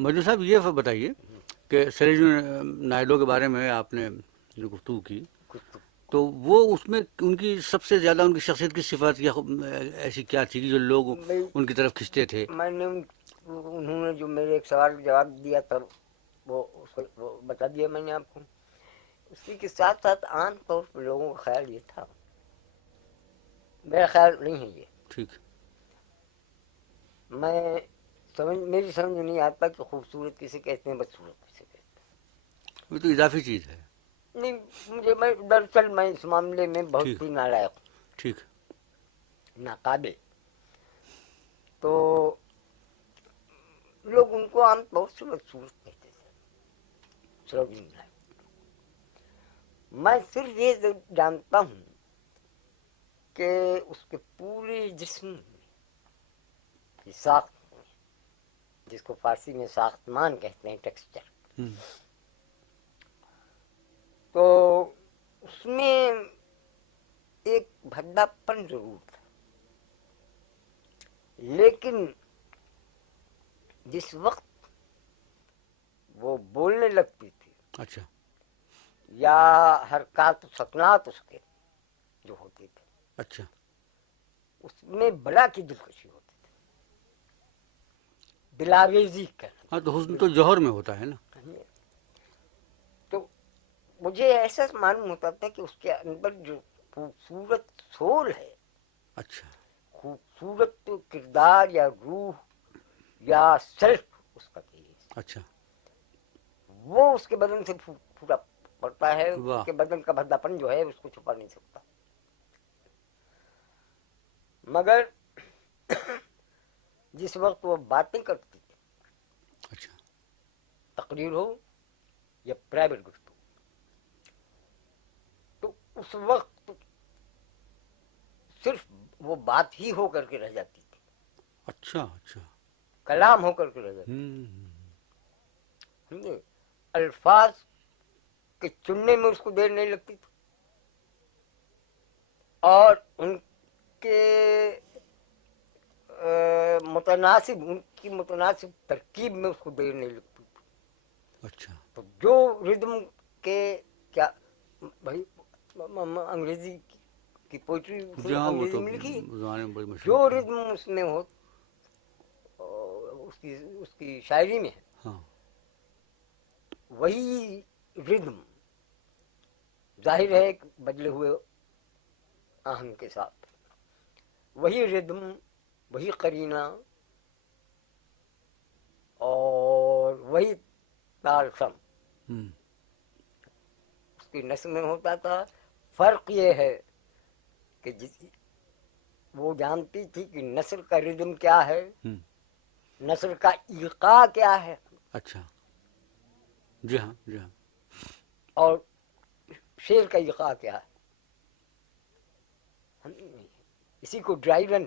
مجنون صاحب یہ بتائیے کہ سروجنی نائڈو کے بارے میں آپ نے جو گفتگو کی تو وہ اس میں ان کی سب سے زیادہ ان کی شخصیت کی صفات یا ایسی کیا تھی کہ جو لوگ ان کی طرف کھنچتے تھے؟ میں نے انہوں نے جو میرے ایک سوال کا جواب دیا تب وہ بتا دیا میں نے آپ کو. اسی کے ساتھ ساتھ عام طور پر لوگوں کا خیال یہ تھا، میرا خیال نہیں ہے یہ، ٹھیک، میری سمجھ میں نہیں آتا کہ خوبصورت کسے کہتے ہیں، بدصورت کسے کہتے وہ تو اضافی چیز ہے. ہیں. نہیں، میں دراصل میں اس معاملے میں ٹھیک بہت ہی نالائق ہوں، ٹھیک. ناقابل. تو لوگ ان کو عام طور سے بدصورت کہتے تھے. سروجنی نائڈو میں صرف یہ جانتا ہوں کہ اس کے پورے جسم کی ساخت، جس کو فارسی میں ساختمان کہتے ہیں، ٹیکسچر، تو اس میں ایک بھدا پن ضرور تھا، لیکن جس وقت وہ بولنے لگتی تھی اچھا، یا حرکات و سکنات اس کے جو ہوتے تھے، اچھا، اس میں بڑا کی دلکشی ہوتی تھی، دلاویزی کہنا. ہاں تو حسن تو جوہر میں ہوتا ہے نا. تو مجھے ایسا معلوم ہوتا تھا کہ اس کے اندر جو خوبصورت سول ہے، اچھا، خوبصورت کردار یا روح یا سیلف اس کا اچھا، وہ اس کے بدن سے پورا پڑتا ہے. اس واہ، کے بدن کا بھدا پن جو ہے اس کو چھپا نہیں سکتا. مگر جس وقت وہ باتیں کرتی تھی، اچھا، تقریر ہو یا پرائیویٹ گفتگو، تو اس وقت صرف وہ بات ہی ہو کر کے رہ جاتی تھی، اچھا، اچھا، کلام ہو کر کے رہ جاتی تھی. الفاظ کے چننے میں اس کو دیر نہیں لگتی تھی، اور ان کے ان کی متناسب ترکیب میں اس کو دیر نہیں لگتی تھی. اچھا. تو جو ردم کے کیا بھائی انگریزی کی پوئٹری جہاں وہ انگریزی تو میں لکھی، زمانے میں بڑی جو مشہور تھی. ردم اس میں ہو اس کی شاعری میں ہے، ہاں، وہی ردم ظاہر ہے کہ بدلے ہوئے آہنگ کے ساتھ، وہی ردم، وہی قرینہ اور وہی تال سم اس کی نسل میں ہوتا تھا. فرق یہ ہے کہ وہ جانتی تھی کہ نثر کا ردم کیا ہے، نثر کا ایقاع کیا ہے، اچھا، جی ہاں، جی ہاں، اور شعر کا ایقاع کیا ہے. اسی کو ڈرائیون.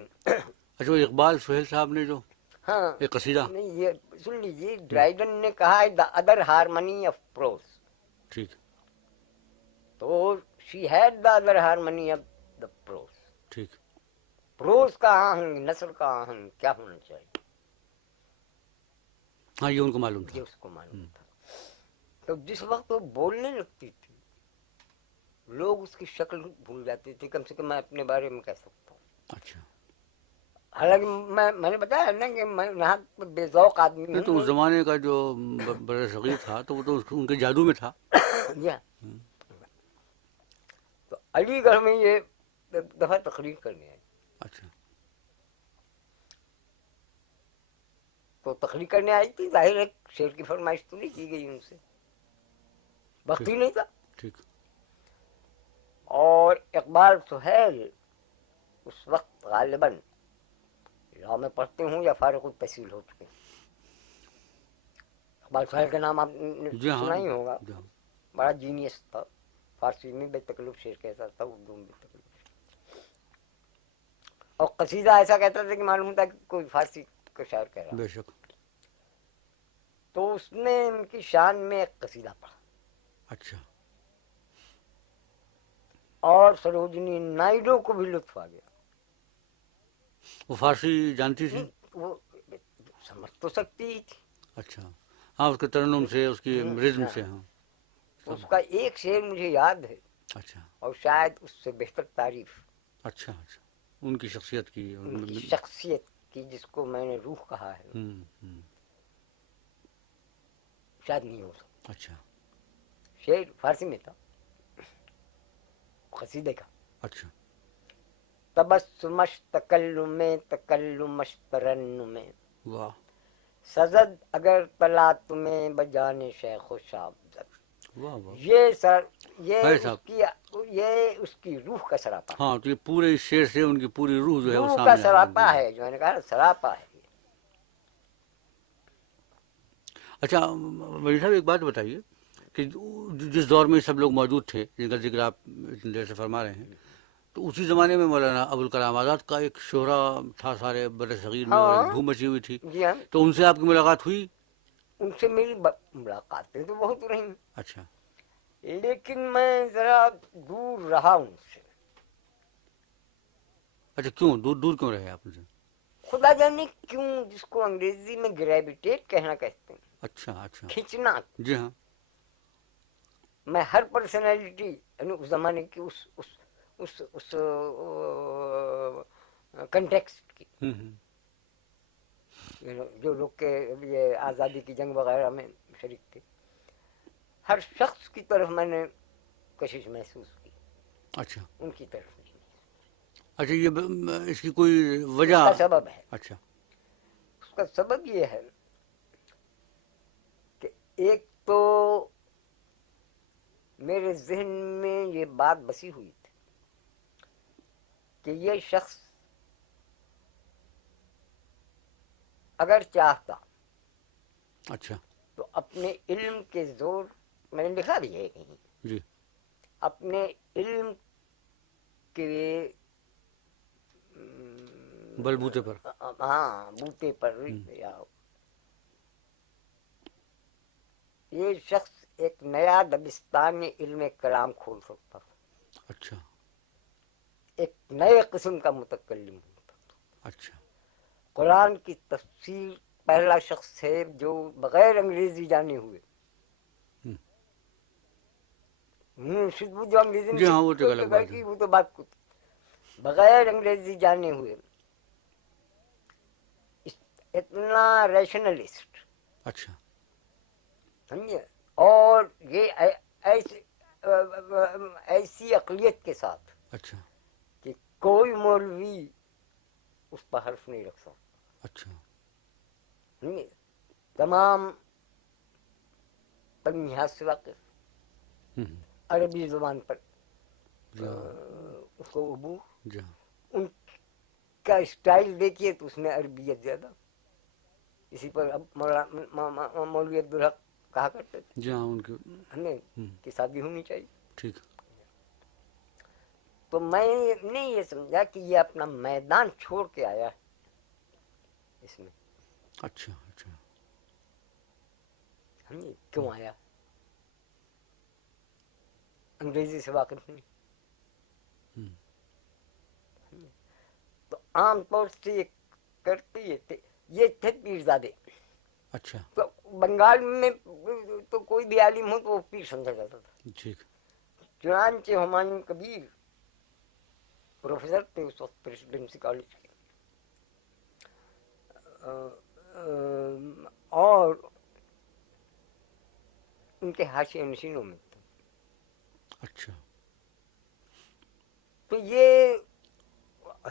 اچھا، وہ اقبال سہیل صاحب نے جو ہاں، ایک قصیدہ. نہیں یہ سن لیجیے، ڈرائیون نے کہا ہے the other harmony of prose. ٹھیک. تو she had the other harmony of the prose. ٹھیک. پروز کا آہنگ، نثر کا آہنگ کیا ہونا چاہیے، ہاں یہ ان کو معلوم تھا. یہ اس کو معلوم تھا. تو جس وقت وہ بولنے لگتی تھی لوگ اس کی شکل بھول جاتے تھے. کم سے کم میں اپنے بارے میں کہہ سکتا ہوں. اچھا. حالانکہ میں نے بتایا نا کہ میں یہاں بے ذوق آدمی نہیں تو اس ہوں. زمانے کا جو بڑا صغیر تھا تو وہ تو ان کے جادو میں تھا. جی ہاں. تو علی گڑھ میں یہ ایک دفعہ تقریر کرنے آئے. اچھا. تو تقریر کرنے آئی تھی، ظاہر ہے شعر کی فرمائش تو نہیں کی گئی ان سے، وقت ہی نہیں تھا. ٹھیک. اور اقبال سہیل اس وقت غالباً لاء میں پڑھتے ہوں یا فارغ التحصیل ہو چکے. اقبال سہیل کا نام آپ نے جی ہاں، سنا ہی ہوگا. جی ہاں. بڑا جینیس تھا، فارسی میں بے تکلف شعر کہتا تھا، اردو میں بے تکلف، اور قصیدہ ایسا کہتا تھا کہ معلوم ہوتا کہ کوئی فارسی کا شاعر کہہ رہا. بے شک. تو اس نے ان کی شان میں ایک قصیدہ پڑھا. اچھا. اور سروجنی نائڈو کو بھی لطف آ گیا. وہ فارسی جانتی تھی؟ وہ سمجھ تو سکتی ہی تھی. اچھا. ہاں اس کے ترنم سے، اس کی رزم ہاں، سے. ہاں. اس کا ایک شعر مجھے یاد ہے، اچھا اور شاید اس سے بہتر تعریف اچھا اچھا ان کی شخصیت کی. ان کی شخصیت کی، جس کو میں نے روح کہا ہے، شاید نہیں ہو سکتا. اچھا شعر فارسی میں تھا، قصیدے کا. اچھا تبسمش تکلم تکلمش ترنم واہ سزد اگر طلع تمہیں بجانے شیخ و شاب زد. واہ واہ. یہ ہے اس صاحب. کی یہ اس کی روح کا سراپا، ہاں تو یہ پورے شعر سے ان کی پوری روح جو ہے وہ روح کا سامنے آ سراپا رہی ہے. ہے، جو میں نے کہا سراپا ہے. اچھا ولی صاحب ایک بات بتائیے کہ جس دور میں سب لوگ موجود تھے جن کا ذکر آپ اتنی دیر سے فرما رہے ہیں، تو اسی زمانے میں مولانا ابوالکلام آزاد کا ایک شہرہ تھا سارے بر صغیر میں، اور ایک ہاں دھوم مچی ہوئی تھی. جی ہاں، تو ان سے آپ کی ملاقات ہوئی؟ ان سے میری ملاقاتیں تو بہت رہی، اچھا لیکن میں ذرا دور رہا ان سے. اچھا کیوں دور دور کیوں رہے آپ ان سے؟ خدا جانے کیوں، جس کو انگریزی میں گریویٹیٹ کہنا کہتے ہیں، اچھا اچھا کھینچنا. جی ہاں میں ہر پرسنالٹی یعنی اس زمانے کی اس کنٹیکسٹ کی، جو لوگ کے یہ آزادی کی جنگ وغیرہ میں شریک تھے، ہر شخص کی طرف میں نے کشش محسوس کی، اچھا ان کی طرف نہیں. اچھا یہ اس کی کوئی وجہ؟ اس کا سبب ہے، اچھا اس کا سبب یہ ہے کہ ایک تو میرے ذہن میں یہ بات بسی ہوئی تھی کہ یہ شخص اگر چاہتا اچھا تو اپنے علم کے زور، میں نے لکھا بھی ہے کہیں، جی اپنے علم کے بل بوتے پر. ہاں بوتے پر یہ شخص ایک نیا دبستان علم کلام کھول سکتا تھا، اچھا ایک نئے قسم کا متکلم ہوتا. اچھا قرآن کی تفسیر پہلا شخص ہے جو بغیر انگریزی جانے ہوئے، جو انگریزی جی ہاں وہ تو میں الگ بات ہے. کی وہ تو بات کچھ، بغیر انگریزی جانے ہوئے اتنا ریشنلسٹ، اچھا سمجھے، اور یہ ایسی عقلیت کے ساتھ اچھا کہ کوئی مولوی اس پر حرف نہیں رکھ سکتا. اچھا سمجھے، تمام تنہیات سے واقف، عربی زبان پر جی ہاں اس کو عبور. جی ہاں ان کا اسٹائل دیکھیے تو اس میں عربیت زیادہ، اسی پر اب مولوی عبدالحق کہا کرتے تھے جی ہاں ان کے ہمیں کہ شادی ہونی چاہیے. ٹھیک. تو میں نے یہ سمجھا کہ یہ اپنا میدان چھوڑ کے آیا ہے اس میں. اچھا اچھا سمجھے کیوں آیا، انگریزی سے واقف نہیں. تو عام طور سے یہ کرتے یہ تھے پیرزادے. اچھا تو بنگال میں تو کوئی بھی عالم ہو تو وہ پیر سمجھا جاتا تھا. ٹھیک. چنانچہ ہمایوں کبیر پروفیسر تھے اس وقت پریسیڈنسی کالج کے، اور ان کے حاشیہ نشینوں میں تھے. اچھا تو یہ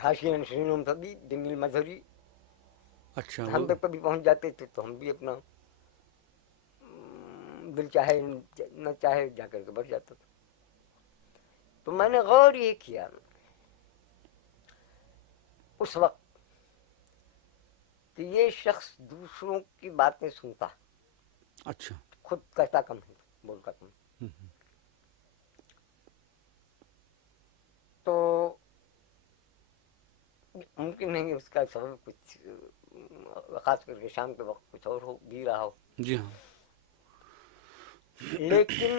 حاشیہ نشینوں میں بھی جنگل مظہری اچھا ہم تک کبھی پہنچ جاتے تھے تو ہم بھی اپنا دل چاہے نہ چاہے جا کر کے بڑھ جاتا تھا. تو میں نے غور یہ کیا اس وقت کہ یہ شخص دوسروں کی باتیں سنتا، اچھا خود کہتا کم ہے، بولتا کم. تو ممکن نہیں اس کا سبب کچھ خاص کر کے شام کے وقت کچھ اور ہو بھی رہا ہو، جی ہاں لیکن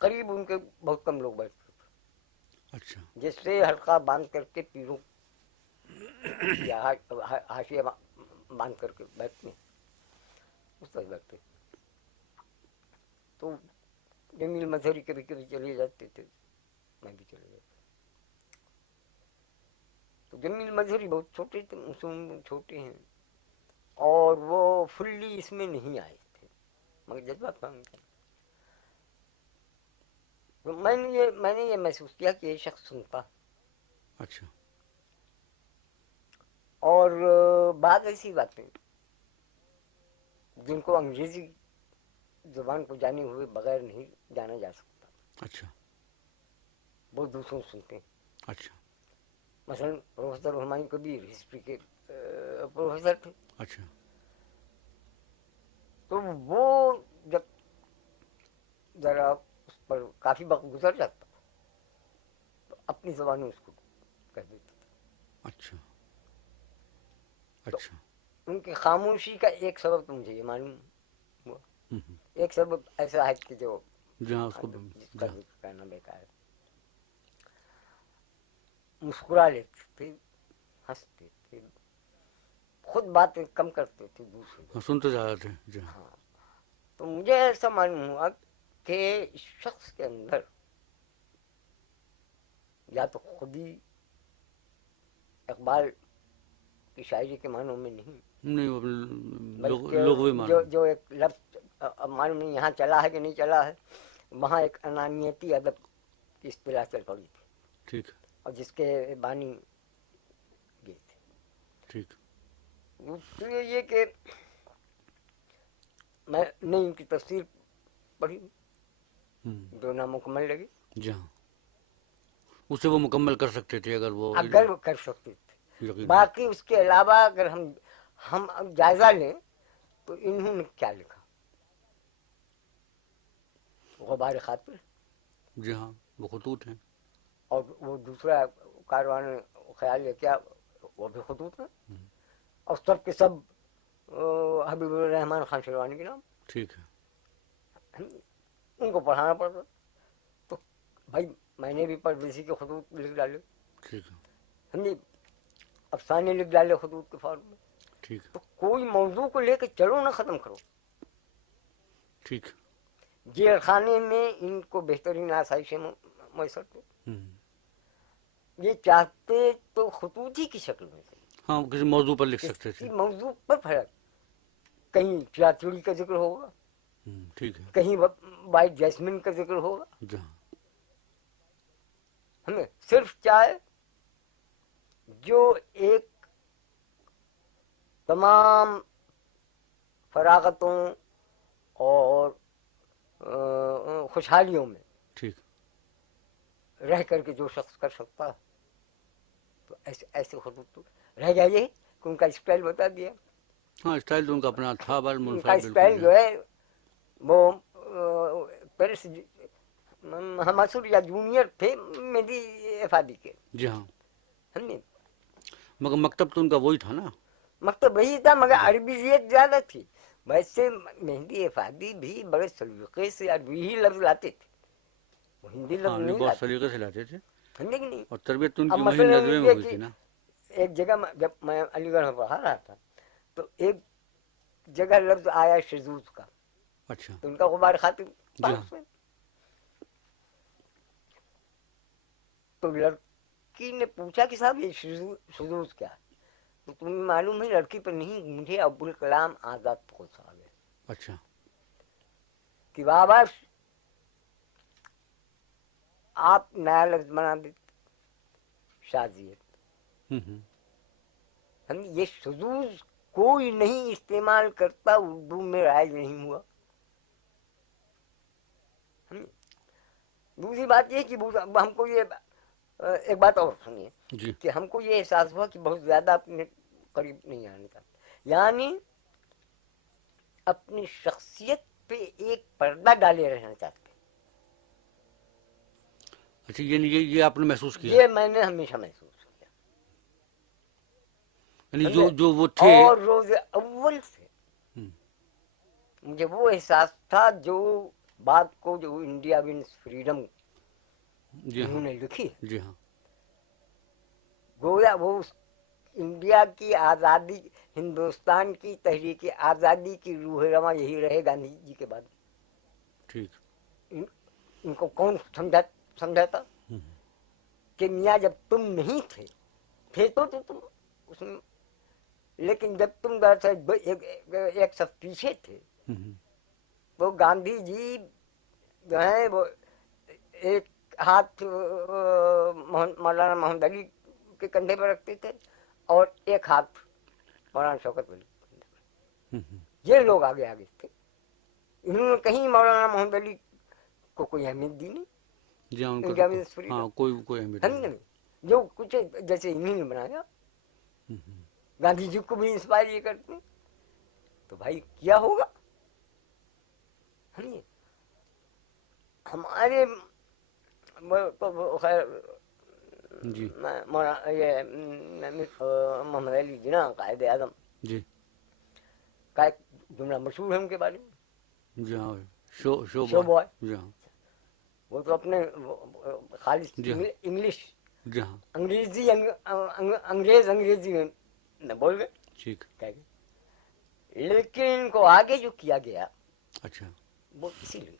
قریب ان کے بہت کم لوگ بیٹھتے تھے. اچھا جس سے حلقہ باندھ کر کے پیروں یا حاشیہ باندھ کر کے بیٹھتے ہیں. उस तरह लगते। तो जमील मजहरी कभी कभी चले जाते थे, मैं भी चले जाता। तो जमील मजहरी बहुत छोटे थे, मुझसे छोटे हैं, और वो फुल्ली इसमें नहीं आए थे, मगर जज्बा था उनका। तो मैंने ये महसूस किया कि ये शख्स सुनता। अच्छा। और बात ऐसी बातें जिनको अंग्रेजी जुबान को जाने हुए बगैर नहीं जाना जा सकता, अच्छा। वो दूसरों से सुनते हैं। अच्छा। मसलन प्रोफेसर हुमायूं कबीर हिस्ट्री के प्रोफेसर थे। अच्छा। तो वो जब जरा उस पर काफी वक्त गुजर जाता तो अपनी जुबान में उसको कह देता था। अच्छा। तो अच्छा। उनकी खामोशी का एक सबब तो मुझे ये मालूम हुआ। एक सबब ऐसा है कि जो जहाँ उसको जिसका जिक्र करना बेकार है। मुस्कुरा लेते थे, हंसते थे, खुद बातें कम करते थे दूसरे। सुनते जा रहे थे जी। हाँ, तो मुझे ऐसा मालूम हुआ कि इस शख्स के अंदर या तो खुद ही इकबाल की शायरी के मानों में नहीं, वो बल्कि लोग भी जो एक लफ्ज मालूम नहीं यहाँ चला है कि नहीं चला है, वहाँ एक अनानियती अदब की इस्तिलाह चल पड़ी थी। ठीक। और जिसके बानी ये थे। ठीक। दूसरे ये कि मैंने इनकी तफसीर पढ़ी जो नामुकम्मल लगी। जी हाँ, उसे वो मुकम्मल कर सकते थे अगर वो कर सकते थे। बाकी उसके अलावा अगर हम जायजा लें तो इन्होंने क्या लिखा, गुबार खातिर। जी हाँ, वो खतूत हैं। और वो दूसरा कारवान ख्याल है क्या, वो भी खतूत है। और सब के सब हबीबुर रहमान खान शेरवानी के नाम। ठीक है। उनको पढ़ाना पड़ता। तो भाई मैंने भी परदेसी के खतूत लिख डाले। ठीक है। समझे, अफसाने लिख डाले खतूत के फॉर्म में। ठीक है। तो कोई मौजू को लेकर चलो ना, खत्म करो। ठीक। जेल खाने में इनको बेहतरीन आसाइशें मैसर थे। ये चाहते तो खतूत ही की शक्ल में, हाँ, किसी मौजू पर लिख सकते थे। मौजू पर फर्क, कहीं चाचुड़ी का जिक्र होगा, ठीक है, कहीं वाइट जैस्मिन का जिक्र होगा। हमें सिर्फ चाय जो एक तमाम फरागतों और खुशहालियों में ठीक रह करके जो शख्स कर सकता है, तो ऐसे खतूत तो रह गया। ये कि उनका स्टाइल बता दिया। हाँ, स्टाइल तो उनका अपना था, उनका स्टाइल जो है वो पेरिस हमासुर या जूनियर थे मेरी एफादी के। जी हाँ, समझे। मगर मकतब तो उनका वही था ना, मकतब वही था, मगर अरबीजियत ज्यादा थी। वैसे मेहंदी एफादी भी बड़े सलीके से अरबी ही लफ्ज लाते थे, वो हिंदी लफ्ज नहीं बहुत सलीके से लाते थे, समझे कि नहीं। और तरबियत उनकी वही नज़र में हुई थी ना। एक जगह जब मैं अलीगढ़ में पढ़ा रहा था तो एक जगह लफ्ज आया शजूज का। अच्छा। तो उनका गुबार खातिर उसमें। तो लड़की ने पूछा कि साहब ये शजूज क्या है, तो तुम्हें मालूम है लड़की पर नहीं, मुझे अब्दुल कलाम आजाद को आ गए। अच्छा। कि बाबा आप नया लफ्ज बना देते, शाजियत। हम ये शजूज कोई नहीं इस्तेमाल करता, उर्दू में राइज नहीं हुआ। दूसरी बात ये कि हमको ये एक बात और सुनिए कि हमको ये एहसास हुआ कि बहुत ज्यादा अपने करीब नहीं आने का, यानी अपनी शख्सियत पे एक पर्दा डाले रहना चाहते। अच्छा, ये आपने महसूस किया? ये मैंने हमेशा महसूस किया, यानी जो वो थे। और रोज अव्वल से मुझे वो एहसास था जो बात को जो इंडिया विंस फ्रीडम उन्होंने लिखी। जी हाँ, गोया वो इंडिया की आज़ादी ہندوستان کی تحریک آزادی کی روح رواں یہی رہے گاندھی جی کے بعد. ٹھیک. ان کو کون سمجھاتا کہ میاں جب تم نہیں تھے تو تم اس میں، لیکن جب تم ایک صف پیچھے تھے تو گاندھی جی جو ہیں وہ ایک ہاتھ مولانا محمد علی کے کندھے پر رکھتے تھے اور ایک ہاتھ مولانا شوکت علی کے کندھے پر. یہ لوگ آگے آگے تھے. انہوں نے کہیں مولانا محمد علی کو کوئی اہمیت دی نہیں. جی ہاں، ان کا انڈیا تو میں فری ہاں کوئی اہمیت سمجھ نہیں. نہیں جو کچھ جیسے انہوں نے بنایا. گاندھی جی کو بھی انسپائر یہ کرتے ہیں تو بھائی کیا ہوگا. ہمارے تو خیر جی یہ محمد علی جناح قائد اعظم جی کا ایک جملہ مشہور ہے ان کے بارے میں. جی ہاں، شو شو بوائے. جی ہاں وہ تو اپنے خالص جی ہاں انگلش جی ہاں انگریزی میں بول گئے. ٹھیک. لیکن ان کو آگے جو کیا گیا اچھا. وہ اسی لیے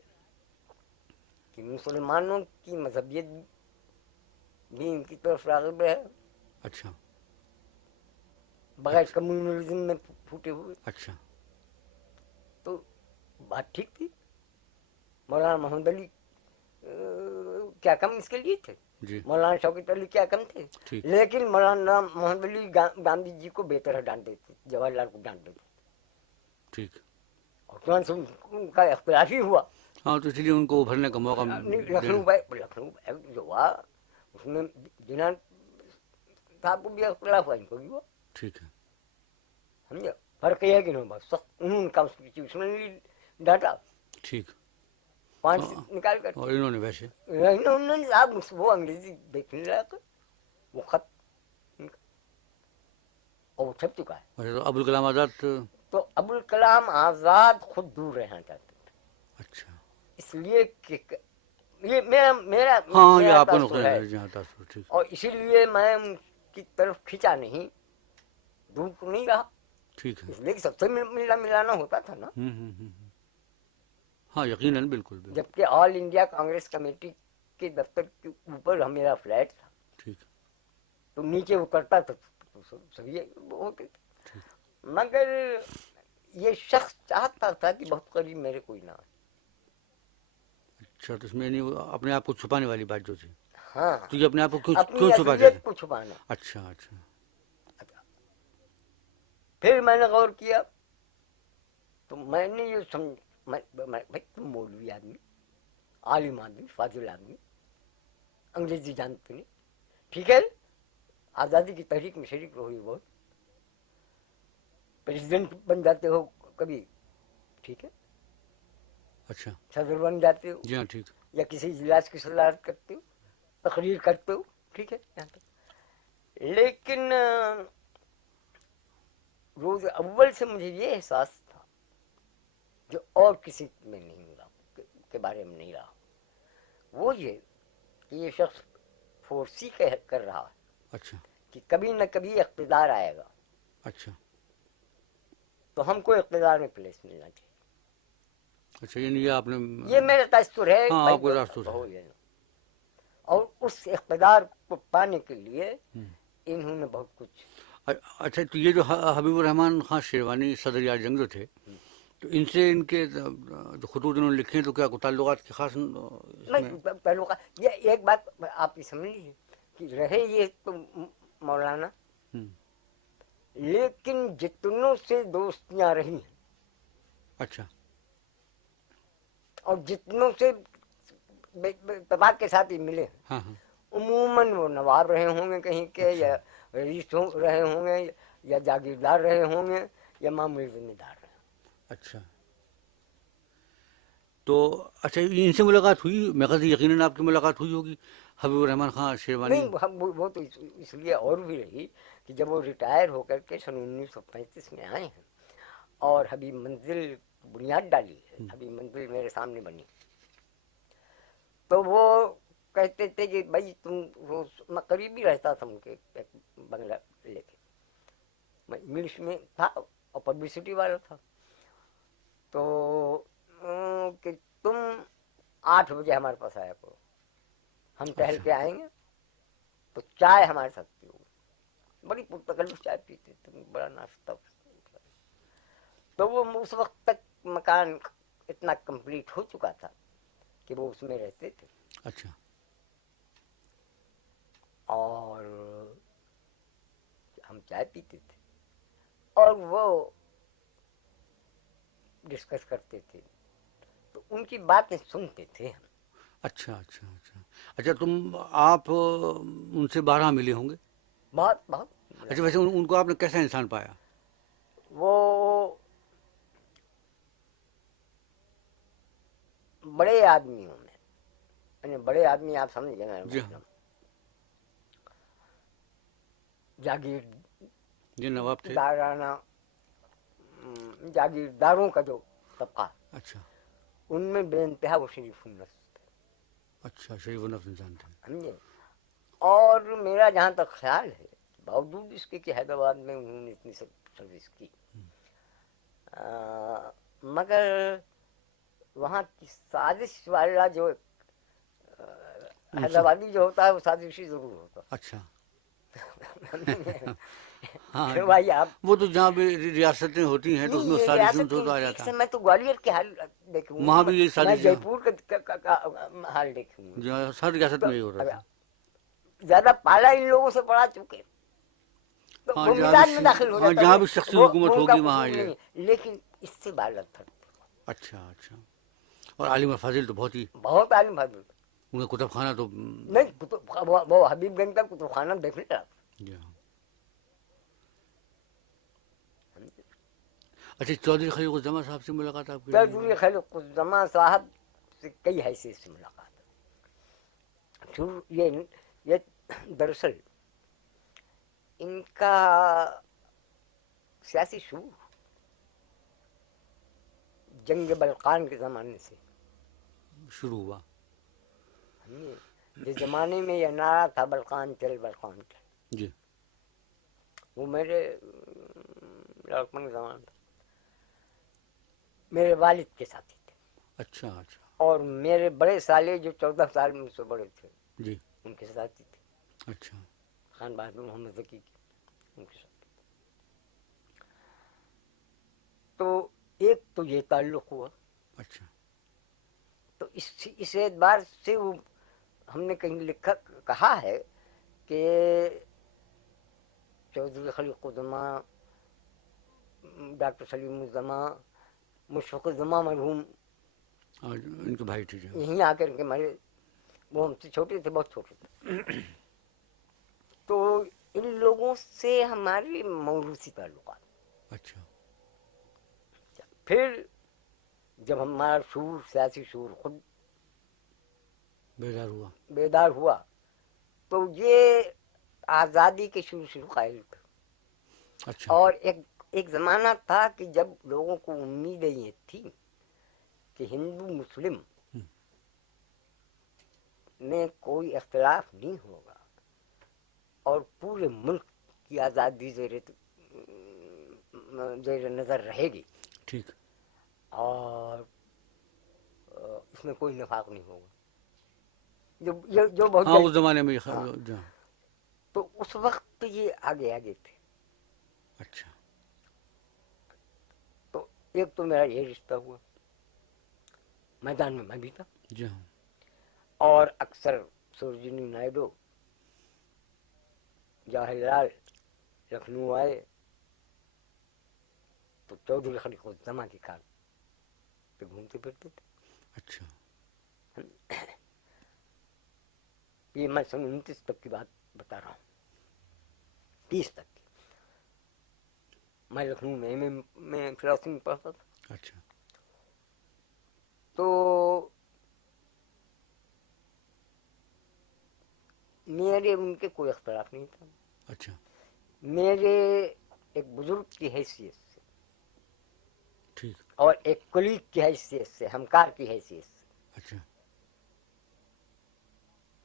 کہ مسلمانوں کی مذہبیت بھی ان کی طرف راغب ہے. اچھا. بغیر کمیونزم میں پھوٹے ہوئے. اچھا. تو بات ٹھیک تھی. مولانا محمد علی کیا کم اس کے لیے تھے. جی مولانا شوکت علی کیا کم تھے. ٹھیک. لیکن مولانا محمد علی گاندھی جی کو بے طرح ڈانٹ دیتے، جواہر لال کو ڈانٹ دیتے. ٹھیک. اور ترنت ان کا اختلاف ہی ہوا. ہاں تو اس لیے ان کو ابھرنے کا موقع لکھنؤ جو ہوا اس میں جناح صاحب کو بھی اختلاف ہوا، ان کو بھی ہوا. ٹھیک ہے. سمجھا. فرق یہ ہے کہ انہوں نے کانسٹیٹیوشنلی ڈاٹا ٹھیک. 5 نکال کر. اور انہوں نے ویسے انہوں نے صاحب وہ انگریزی دیکھنے لگا وہ خط اور وہ چھپ چکا ہے. ویسے تو ابوالکلام آزاد تو ابوالکلام آزاد خود دور رہنا چاہتے تھے. اچھا. اس لیے کہ یہ میرا ہاں یہ آپ کا تاثر ہے نقطہ جہاں تاثر. ٹھیک. اور اسی لیے میں ان کی طرف کھینچا نہیں، دور تو نہیں رہا. ٹھیک ہے. اس لیے کہ سب سے ملانا ہوتا تھا نا. ہاں یقیناً بالکل بالکل. جبکہ آل انڈیا کانگریس کمیٹی کے دفتر کے اوپر میرا فلیٹ تھا. ٹھیک. تو نیچے اترتا تھا تو سبھی ہوتے تھے. مگر یہ شخص چاہتا تھا کہ بہت قریب میرے کوئی نہ آئے. اچھا. تو اس میں نہیں اپنے آپ کو چھپانے والی بات جو تھی. ہاں تو یہ اپنے آپ کو کیوں اپنی چھپاتے تھے؟ اصلیت کو چھپانا. اچھا اچھا. پھر میں نے غور کیا تو میں نے یہ بھائی تم مولوی آدمی، عالم آدمی، فاضل آدمی، انگریزی جانتے نہیں، ٹھیک ہے، آزادی کی تحریک میں شریک ہوئی، بہت پریزیڈنٹ بن جاتے ہو کبھی، ٹھیک ہے، اچھا. صدر بن جاتے ہو جی ہاں ٹھیک. یا کسی اجلاس کی صدارت کرتے ہو، تقریر کرتے ہو، ٹھیک ہے. لیکن روز اول سے مجھے یہ احساس تھا جو اور کسی میں نہیں رہا، کے بارے میں نہیں رہا، وہ یہ کہ یہ شخص فورسی کر رہا ہے. اچھا. کہ کبھی نہ کبھی اقتدار آئے گا. اچھا. تو ہم کو اقتدار میں پلیس ملنا چاہیے. اچھا. یہ آپ نے یہ میرا تاثر ہے. ہاں آپ کو تاثر ہے. اور اس اقتدار کو پانے کے لیے انہوں نے بہت کچھ. اچھا. تو یہ جو حبیب الرحمان خان شیروانی صدر یار جنگ جو تھے، تو ان سے ان کے جو خطوط انہوں نے لکھے ہیں تو کیا تعلقات کے خاص تعلقات؟ یہ ایک بات آپ سمجھ لیجیے کہ رہے یہ تو مولانا، لیکن جتنوں سے دوستیاں رہی ہیں، اچھا، اور جتنوں سے اتفاق کے ساتھ ہی ملے ہیں، ہاں ہاں، عموماً وہ نواب رہے ہوں گے کہیں کے، یا رئیس رہے ہوں گے، یا جاگیردار رہے ہوں گے، یا معمولی ذمہ دار رہے ہوں گے. اچھا. تو اچھا ان سے ملاقات ہوئی؟ میں کہتا یقیناً آپ کی ملاقات ہوئی ہوگی حبیب الرحمان خان شیروانی. نہیں، وہ تو اس لیے اور بھی رہی کہ جب وہ ریٹائر ہو کر کے 1935 میں آئے ہیں اور حبیب منزل بنیاد ڈالی ہے، حبیب منزل میرے سامنے بنی، تو وہ کہتے تھے کہ بھائی تم، میں قریب ہی رہتا تھا ان کے بنگلہ لے کے، मैं इंग्लिश में था और पब्लिसिटी वाला था। तो कि तुम 8 बजे हमारे पास आया करो, हम टहल अच्छा के आएंगे, तो चाय हमारे साथ पियो। बड़ी पुर्तकल्लुफ़ चाय पीते थे, बड़ा नाश्ता। तो वो उस वक्त तक मकान इतना कंप्लीट हो चुका था कि वो उसमें रहते थे। अच्छा और हम चाय पीते थे और वो डिस्कस करते थे, तो उनकी बातें सुनते थे हम। अच्छा अच्छा अच्छा अच्छा तुम आप उनसे 12 मिले होंगे। बहुत बहुत अच्छा वैसे उनको आपने कैसा इंसान पाया? वो बड़े आदमियों में, यानी बड़े आदमी आप समझ गए मेरा जी हाँ मतलब, जागीर जी नवाब थे। दाराना, जागीरदारों का जो तबका, अच्छा उनमें बेइंतहा वो शरीफुन्नस थे, अच्छा शरीफ नफ्स इंसान थे। समझे। और मेरा जहाँ तक ख्याल है, बावजूद इसके कि हैदराबाद में उन्होंने इतनी सब सर्विस की, मगर वहाँ की साजिश वाला जो उनसे हैदराबादी जो होता है वो साजिशी जरूर होता अच्छा है। हाँ फिर भाई आप वो तो जहाँ भी रियासतें होती हैं तो नहीं, उसमें ये साजिशों रियासत तो आ एक जाता है। समय तो ग्वालियर के हाल देखे हुए वहाँ हैं, भी यही मैं साजिश जयपुर का हाल देखे हुए हैं। जो हर रियासत तो में यही हो रहा था। ज्यादा पाला इन लोगों से पड़ा चुके, तो हाँ वो मिजाज में दाखिल हो हाँ जाता है, जहाँ भी शख्सी वो हुकूमत उनका होगी वहाँ कसूर ये। नहीं है, लेकिन इससे बालक था। अच्छा अच्छा और आलिम और फाजिल तो बहुत ही बहुत आलिम बहादुर। उनका कुतुब खाना तो नहीं वो हबीबगंज का कुतुब खाना देखने का। जी हाँ। अच्छा चौधरी खलीकुज्जमा साहब से मुलाकात आपकी रही चौधरी होगी। खलीकुज्जमा साहब से कई हैसियत से मुलाकात। शुरू ये दरअसल इनका सियासी शुरू जंग बलकान के ज़माने से शुरू हुआ। जिस ज़माने में यह नारा था बलकान चल बलकान चल, जी वो मेरे लड़कपन के ज़माने था, मेरे वालिद के साथी थे। अच्छा अच्छा और मेरे बड़े साले जो 14 साल मुझसे बड़े थे, जी उनके साथी थे, अच्छा खान बहादुर मोहम्मद ज़की उनके साथ। तो एक तो ये ताल्लुक़ हुआ। अच्छा तो इस एतबार से वो हमने कहीं लिखा कहा है कि चौधरी खलीकुज्जमा, डॉक्टर सलीमुज़्ज़मा, मुशफ़िक़ुज़्ज़मा मरहूम आज इनके भाई थे जी। यहीं आकर के मरे। वो हमसे छोटे थे, बहुत छोटे थे। तो इन लोगों से हमारी मौरूसी ताल्लुकात। अच्छा फिर जब हमारा शूर, सियासी शूर खुद बेदार हुआ। तो ये आज़ादी के शुरू कायल थे। अच्छा और एक ज़माना था कि जब लोगों को उम्मीदें ये थी कि हिंदू मुस्लिम में कोई इख्तिलाफ नहीं होगा और पूरे मुल्क की आज़ादी ज़ेर नज़र रहेगी, ठीक और इसमें कोई नफाक नहीं होगा, जो बहुत हाँ उस जमाने में हाँ। हाँ। तो उस वक्त ये आगे आगे थे। अच्छा तो एक तो मेरा ये रिश्ता हुआ, मैदान में मैं भी था। जी हाँ और अक्सर सरोजिनी नायडू, जवाहरलाल लखनऊ आए तो चौधरी खलीकुज्जमा की कार पे घूमते फिरते थे। अच्छा ये मैं सन 29 तक की बात बता रहा हूँ, 30 तक की। मैं लखनऊ में एमए में फिलोसफी में पढ़ता था। अच्छा तो मेरे उनके कोई अख्तलाफ नहीं था। अच्छा मेरे एक बुजुर्ग की हैसियत से ठीक और एक कुलीग की हैसियत से, हमकार की हैसियत से, अच्छा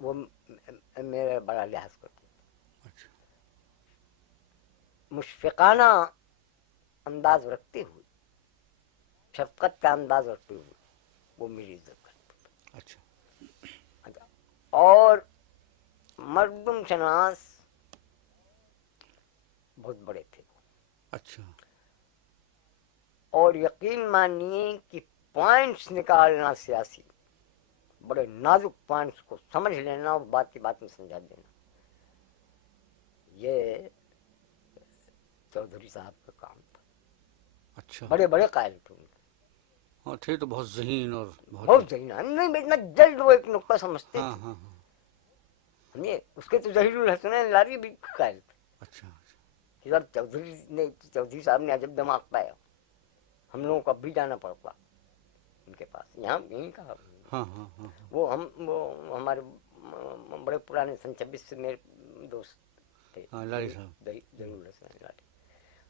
वो मेरा बड़ा लिहाज करते। अच्छा مشفقانہ انداز رکھتے ہوئے، شفقت کا انداز رکھتے ہوئے وہ میری عزت کرتے اچھا تھے، اور مردم شناس بہت بڑے تھے، اچھا اور یقین مانیے کہ پوائنٹس نکالنا سیاسی، بڑے نازک پوائنٹس کو سمجھ لینا اور بات کی بات میں سمجھا دینا، یہ چودھری صاحب کا کام تھا. اچھا. بڑے بڑے قائل تھے ان کے، ہاں تھے تو بہت ذہین اور بہت ذہین، نہیں اتنا جلد وہ ایک نقطہ سمجھتے ہاں تھے. ہاں ہاں. سمجھے، اس کے تو ظہیر الحسنین لاری بھی قائل تھے اچھا اچھا. کہ صاحب چودھری صاحب نے عجب دماغ پایا، ہم لوگوں کو اب بھی جانا پڑتا ان کے پاس، یہاں یہیں کہا. ہاں ہاں ہاں. وہ ہمارے بڑے پرانے سن 26 سے میرے دوست تھے، ہاں لاری صاحب. ظہیر الحسنین لاری.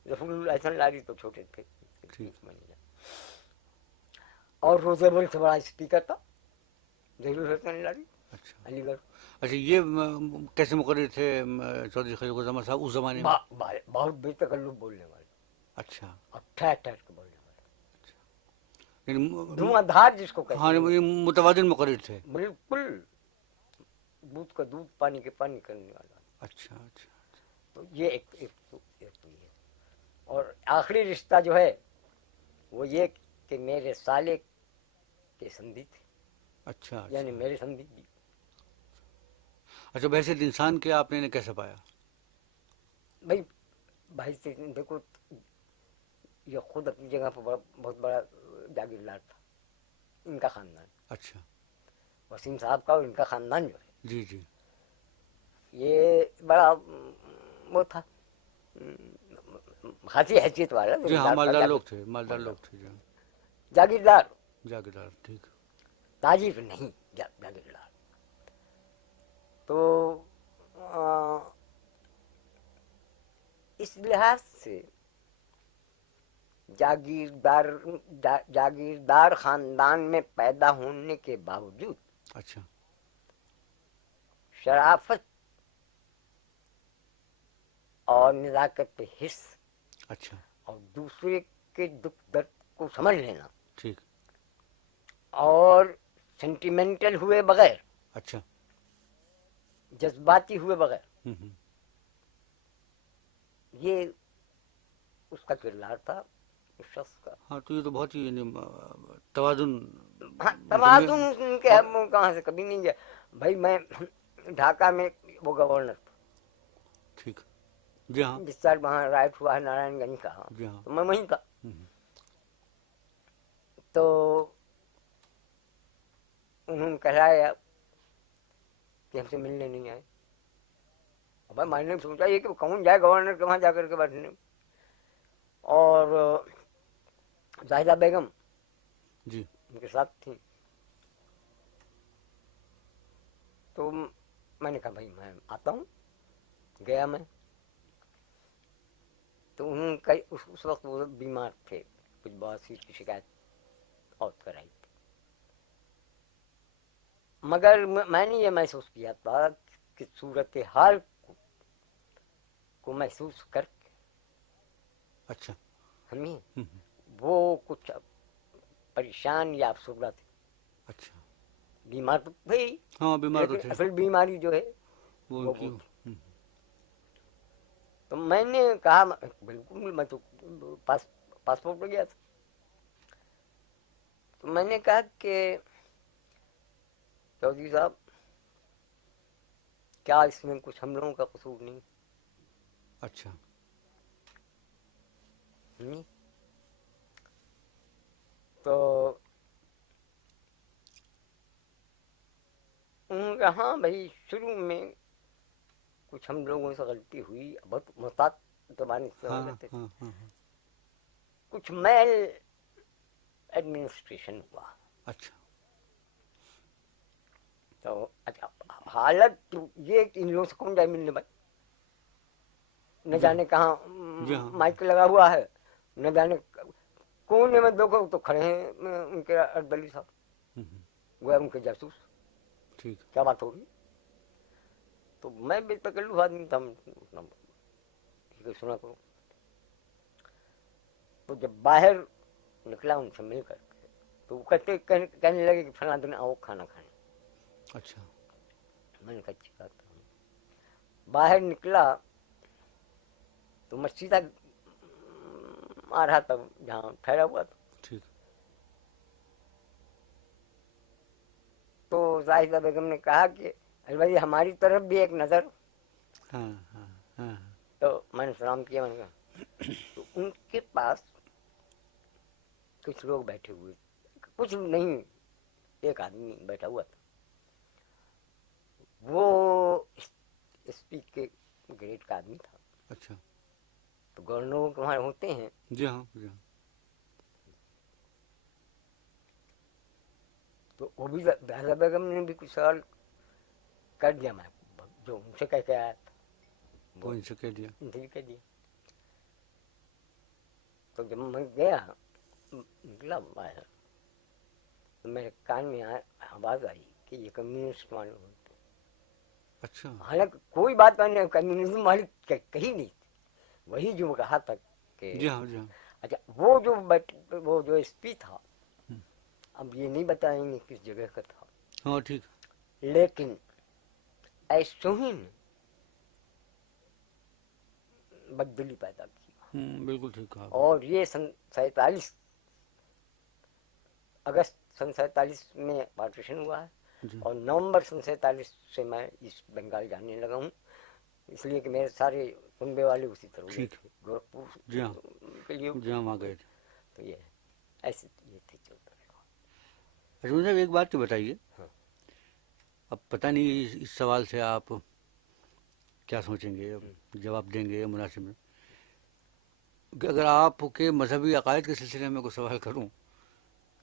ظفر الحسن لاری تو چھوٹے تھے، ٹھیک. اور روزیبل سے بڑا اسپیکر تھا ظہیر الحسن لاری، اچھا علی گڑھ. اچھا. یہ کیسے مقرر تھے چودھری خلیل الرحمن صاحب اس زمانے میں؟ بہت بے تکلف بولنے والے، اچھا. اور ٹھہر ٹھہر کے بولنے والے، یعنی دھواں دھار جس کو کہتے ہاں ہیں، یہ متوازن مقرر تھے. بالکل دودھ کا دودھ پانی کے پانی کرنے والا. اچھا اچھا. تو یہ ایک یہ ہے. اور آخری رشتہ جو ہے وہ یہ کہ میرے سالے کے سندھی تھے، اچھا یعنی اچھا. میرے سندھی بھی. اچھا بحیثیت انسان کے آپ نے انہیں کیسے پایا؟ بھائی سے دیکھو، یہ خود اپنی جگہ پر بہت بڑا جاگیردار تھا ان کا خاندان. اچھا. وسیم صاحب کا اور ان کا خاندان جو ہے جی جی. یہ بڑا وہ تھا، خاصی حیثیت والا جی ہاں مالدار لوگ تھے، مالدار لوگ تھے. جی جاگیردار، جاگیردار. ٹھیک. تاجر نہیں، جاگیردار. تو اس لحاظ سے جاگیردار خاندان میں پیدا ہونے کے باوجود اچھا. شرافت اور نزاکت حس اچھا. اور دوسرے کے دکھ درد کو سمجھ لینا ٹھیک. اور سینٹیمنٹل ہوئے بغیر، اچھا. جذباتی ہوئے بغیر، ہوں ہوں. یہ اس کا کردار تھا اس شخص کا. ہاں تو یہ تو بہت ہی یعنی توازن. ہاں توازن ان کے کہاں سے کبھی نہیں گیا. بھائی میں ڈھاکہ میں وہ گورنر تھا، ٹھیک. جی ہاں. جس سال وہاں رائٹ ہوا ہے نارائن گنج کا، جی ہاں. تو میں وہیں تھا. ہوں ہوں. تو انہوں نے کہلایا کہ ہم سے ملنے نہیں آئے. بھائی میں نے سوچا یہ کہ کون جائے گورنر کے وہاں جا کر کے بیٹھنے. اور زاہدہ بیگم جی ان کے ساتھ تھیں. تو میں نے کہا بھائی میں آتا ہوں. گیا میں، تو انہوں نے اس وقت وہ بیمار تھے، کچھ بواسیر کی شکایت اور کرائی تھی. مگر میں نے یہ محسوس کیا تھا کہ صورتحال کو محسوس کر کے اچھا. ہمیں وہ کچھ پریشان یا افسردہ تھے. اچھا. بیمار تو تھے، ہاں بیمار تو لیکن تھے اصل بیماری جو ہے وہ وہ ان کی. تھی. تو میں نے کہا بالکل میں تو پاسپورٹ پہ گیا تھا. تو میں نے کہا کہ چودھری صاحب کیا اس میں کچھ ہم لوگوں کا قصور نہیں؟ اچھا. تو انہوں نے کہا ہاں بھائی شروع میں کچھ ہم لوگوں سے غلطی ہوئی، بہت محتاط زبان استعمال ہاں کرتے تھے. ہاں ہاں ہاں. کچھ میل ایڈمنسٹریشن ہوا. اچھا. تو اچھا حالت یہ کہ ان لوگوں سے کون جائے ملنے بھائی؟ نہ جی جانے کہاں جی ہاں. مائک لگا ہوا ہے، نہ جانے کونے میں دیکھو تو کھڑے ہیں ان کے اردلی صاحب، وہ ان کے جاسوس. ٹھیک. کیا بات ہوگی؟ تو میں بے تکلف آدمی تھا، ٹھیک ہے سنا کرو. तो जब बाहर निकला उनसे मिल करके तो वो कहने लगे कि फला दिन आओ खाना खाने। अच्छा। मैंने कहा अच्छी बात है। बाहर निकला तो मैं सीधा आ रहा था जहाँ ठहरा हुआ था। ठीक। तो जाहिदा बेगम ने कहा कि अरे भाई हमारी तरफ भी एक नज़र। हाँ हाँ हाँ। तो मैंने सलाम किया। मैंने कहा तो उनके पास कुछ लोग बैठे हुए, कुछ नहीं, एक आदमी बैठा हुआ था। वो एसपी के ग्रेड का आदमी था। अच्छा। तो गवर्नरों के वहाँ होते हैं। जी हाँ जी हाँ। तो वो भी जाहिदा बेगम ने भी कुछ सवाल कर दिया, मैं जो उनसे कह के आया था वो इनसे कह दिया। उनसे भी कह दिया। तो जब मैं गया निकला बाहर तो मेरे कान में आवाज आई कि ये कम्युनिस्ट वाले होते। अच्छा। हालांकि कोई बात मैंने कम्युनिज्म वाली कही नहीं थी, वही जो कहा था कि जी हाँ जी हाँ। अच्छा वो जो एसपी था, अब ये नहीं बताएंगे किस जगह का था, हाँ ठीक। लेकिन ऐसे ही बदली पैदा की। बिल्कुल ठीक कहा। और ये सन 47 अगस्त सन 47 में पार्टीशन हुआ है जी। और नवंबर सन 47 से मैं इस बंगाल जाने लगा हूँ, इसलिए कि मेरे सारे कुनबे वाले उसी तरह हुए ठीक। थे गोरखपुर जी हाँ के लिए। जी हाँ वहाँ गए थे। तो ये ऐसे ये थे चलता रहा। अच्छा साहब एक बात तो बताइए, हाँ। अब पता नहीं इस सवाल से आप क्या सोचेंगे, जवाब देंगे मुनासिब में, कि अगर आपके मजहबी अकायद के सिलसिले में कोई सवाल करूं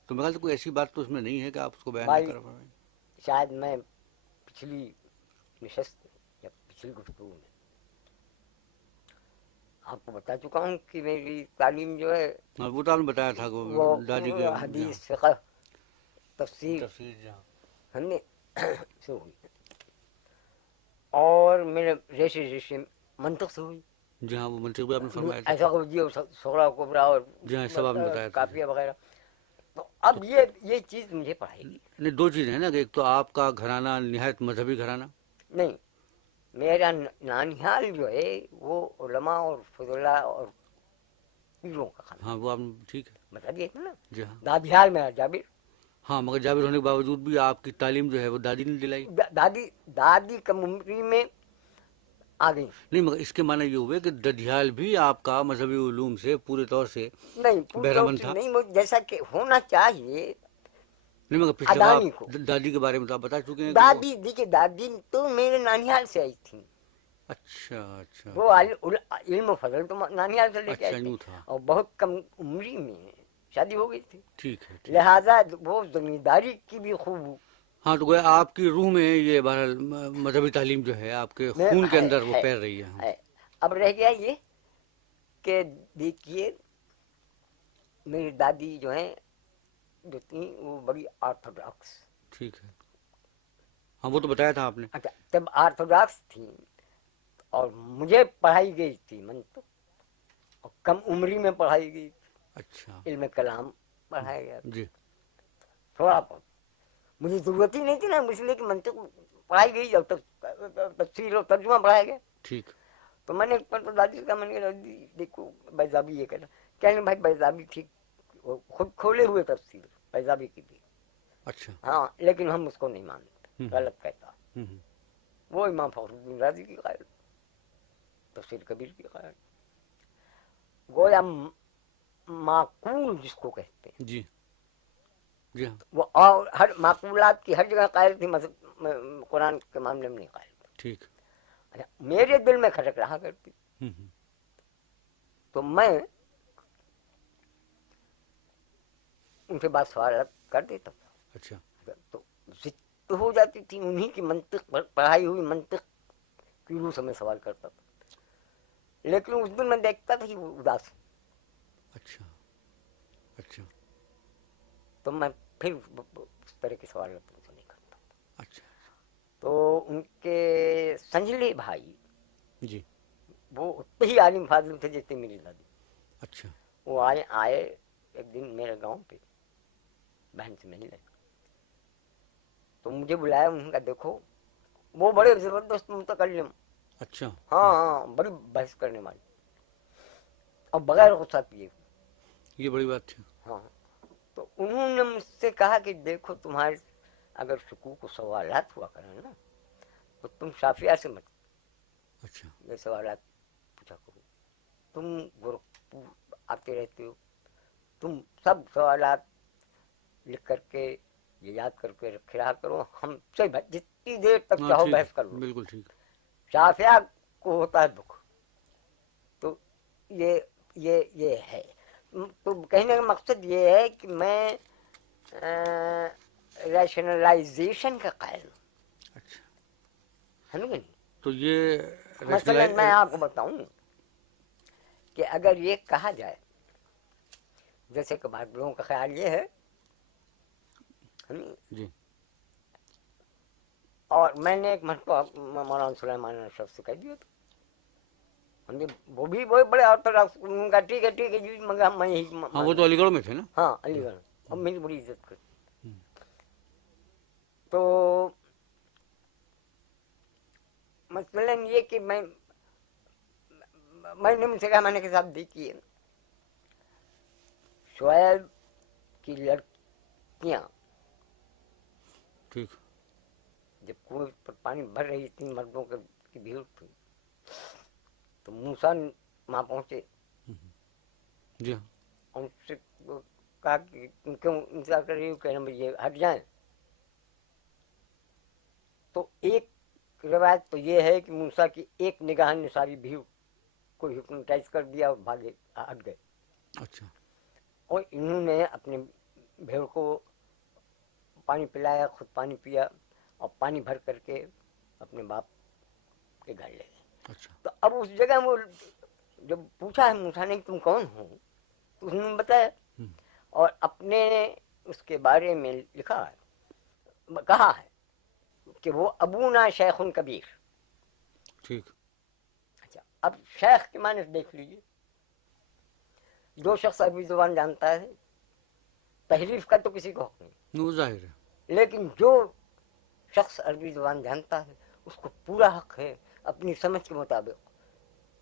तो मेरे ख्याल से कोई ऐसी बात तो उसमें नहीं है कि आप उसको बयान ना भाई कर पाएं। शायद मैं पिछली नशस्त या पिछली गुफ्तगू में आपको बता चुका हूँ कि मेरी तालीम जो है हाँ वो तो आपने बताया था कि वो दादी के हदीस फिक़ह तफसीर तफसीर जहाँ। हमने से हुई और मेरे रेशे मंतक से हुई। जी हाँ वो मंत्री भी आपने फरमाया था। ऐसा को जी सोरा कोबरा और जी हाँ सब आपने बताया था। काफिया वगैरह। तो अब ये चीज मुझे पढ़ाएगी। नहीं दो चीज़ें हैं ना, कि एक तो आपका घराना निहायत मजहबी घराना। नहीं, मेरा नानिहाल जो है वो उलमा और फुजला और पीरों का खाना। हाँ वो आपने ठीक है। बता दिए थे ना। जी हाँ। दादिहाल मेरा जाबिर। हाँ मगर जाबिर होने के बावजूद भी आपकी तालीम जो है वो दादी ने दिलाई। दादी कम उम्री में आ गई। नहीं मगर इसके माने ये हुए कि ददियाल भी आपका मजहबी उलूम से पूरे तौर से नहीं पूरी बहरामंद तरह था। से नहीं, वो जैसा कि होना चाहिए। नहीं मगर पिछले बार अदानी आप को दादी के बारे में तो आप बता चुके हैं कि दादी देखिए दादी तो मेरे नानिहाल से आई थी। अच्छा अच्छा वो इल्म फजल तो नानिहाल से लेके अच्छा आए थे यूँ था। और बहुत कम उम्री में शादी हो गई थी। ठीक है ठीक। लिहाजा वो जमींदारी की भी खूब हाँ तो गोया आपकी रूह में ये बहरहाल मजहबी तालीम जो है आपके में खून के है, अंदर वो है, पैर रही है। है। अब रह गया ये कि देखिए मेरी दादी जो है जो थी वो बड़ी ऑर्थोडॉक्स। ठीक है। हाँ वो तो बताया था आपने। अच्छा तब ऑर्थोडॉक्स थी और मुझे पढ़ाई गई थी मंतक और कम उम्री में पढ़ाई गई। अच्छा इल्म कलाम पढ़ाया गया जी। थोड़ा बहुत, मुझे जरूरत ही नहीं थी ना, इसलिए कि मंतक पढ़ाई गई जब तक तफसीर और तर्जुमा पढ़ाया गया। ठीक। तो मैंने पर दादी का मैंने कहा दादी देखो बैजाबी ये कहना, कहने भाई बैजाबी ठीक खुद खोले हुए तफसीर बैजाबी की भी। अच्छा। हाँ लेकिन हम उसको नहीं मानते, गलत कहता। वो इमाम फखरुद्दीन राजी की कायल, तफसीर कबीर की कायल, गोया माकूल जिसको कहते हैं। जी जी हाँ। वो और हर माकूलात की हर जगह कायल थी, मतलब कुरान के मामले में नहीं कायल। ठीक। अच्छा मेरे दिल में खटक रहा करती। तो मैं उनसे बात सवाल कर देता था। अच्छा। तो जिद हो जाती थी, उन्हीं की मंतिक पढ़ाई हुई मंतिक की रूह से मैं सवाल करता था, लेकिन उस दिन मैं देखता था कि वो उदास। अच्छा अच्छा। तो मैं फिर उस तरह के सवाल तुमसे नहीं करता। अच्छा। तो उनके संजले भाई जी। वो उतने ही आलिम फाजिल थे जैसे मेरी दादी। अच्छा। वो आए एक दिन मेरे गांव पे बहन से मिलने, तो मुझे बुलाया, उन्होंने कहा देखो वो बड़े जबरदस्त मुतकल्लिम, अच्छा, हाँ हाँ बड़ी बहस करने वाली, और बगैर गुस्सा किए। ये बड़ी बात थी। हाँ, तो उन्होंने मुझसे कहा कि देखो तुम्हारे अगर शकूक और सवालात हुआ करें ना, तो तुम शाफिया से मत अच्छा, ये सवालात पूछा करो, तुम गोरखपुर आते रहते हो, तुम सब सवालात लिख करके ये याद करके रखे रहा करो, हमसे जितनी देर तक हाँ चाहो ठीक, बहस कर लो। बिल्कुल ठीक। शाफिया को होता है दुख, तो ये है। तो कहने का मकसद ये है कि मैं रैशनलाइजेशन का कायल हूँ, अच्छा, है ना कि नहीं? तो ये मसलन मैं आपको बताऊं कि अगर ये कहा जाए, जैसे कि बात लोगों का ख्याल ये है जी, और मैंने एक मरतबा मौलाना सुलेमान अशरफ से कह दिया था, हमने वो भी बड़े ऑर्थोडॉक्स, उनका ठीक है जी, मगर मैं यही हाँ वो तो अलीगढ़ में थे ना। हाँ अलीगढ़, अब मेरी बड़ी इज्जत कर। तो मसलन ये कि मैंने मुझसे कहा, मैंने के साथ देखी है शोएब की लड़कियां ठीक, जब कुएं पर पानी भर रही, 3 मर्दों की भीड़ थी, तो मूसा वहां पहुंचे जी हाँ, और उनसे कहा कि क्यों इंतजार कर रही हो, कहना भाई ये हट जाए। तो एक रिवायत तो ये है कि मूसा की एक निगाह ने सारी भीड़ को हिप्नोटाइज कर दिया और भागे, हट गए। अच्छा, और इन्होंने अपने भेड़ को पानी पिलाया, खुद पानी पिया और पानी भर करके अपने बाप के घर ले गए। अच्छा, तो अब उस जगह वो जब पूछा है मूसा ने कि तुम कौन हो, तो उसने बताया और अपने उसके बारे में लिखा है, कहा है कि वो अबूना शेखुन कबीर। ठीक, अच्छा, अब शेख के माने देख लीजिए, जो शख्स अरबी जुबान जानता है, तहरीफ का तो किसी को हक नहीं, वो जाहिर है। लेकिन जो शख्स अरबी जुबान जानता है उसको पूरा हक है अपनी समझ के मुताबिक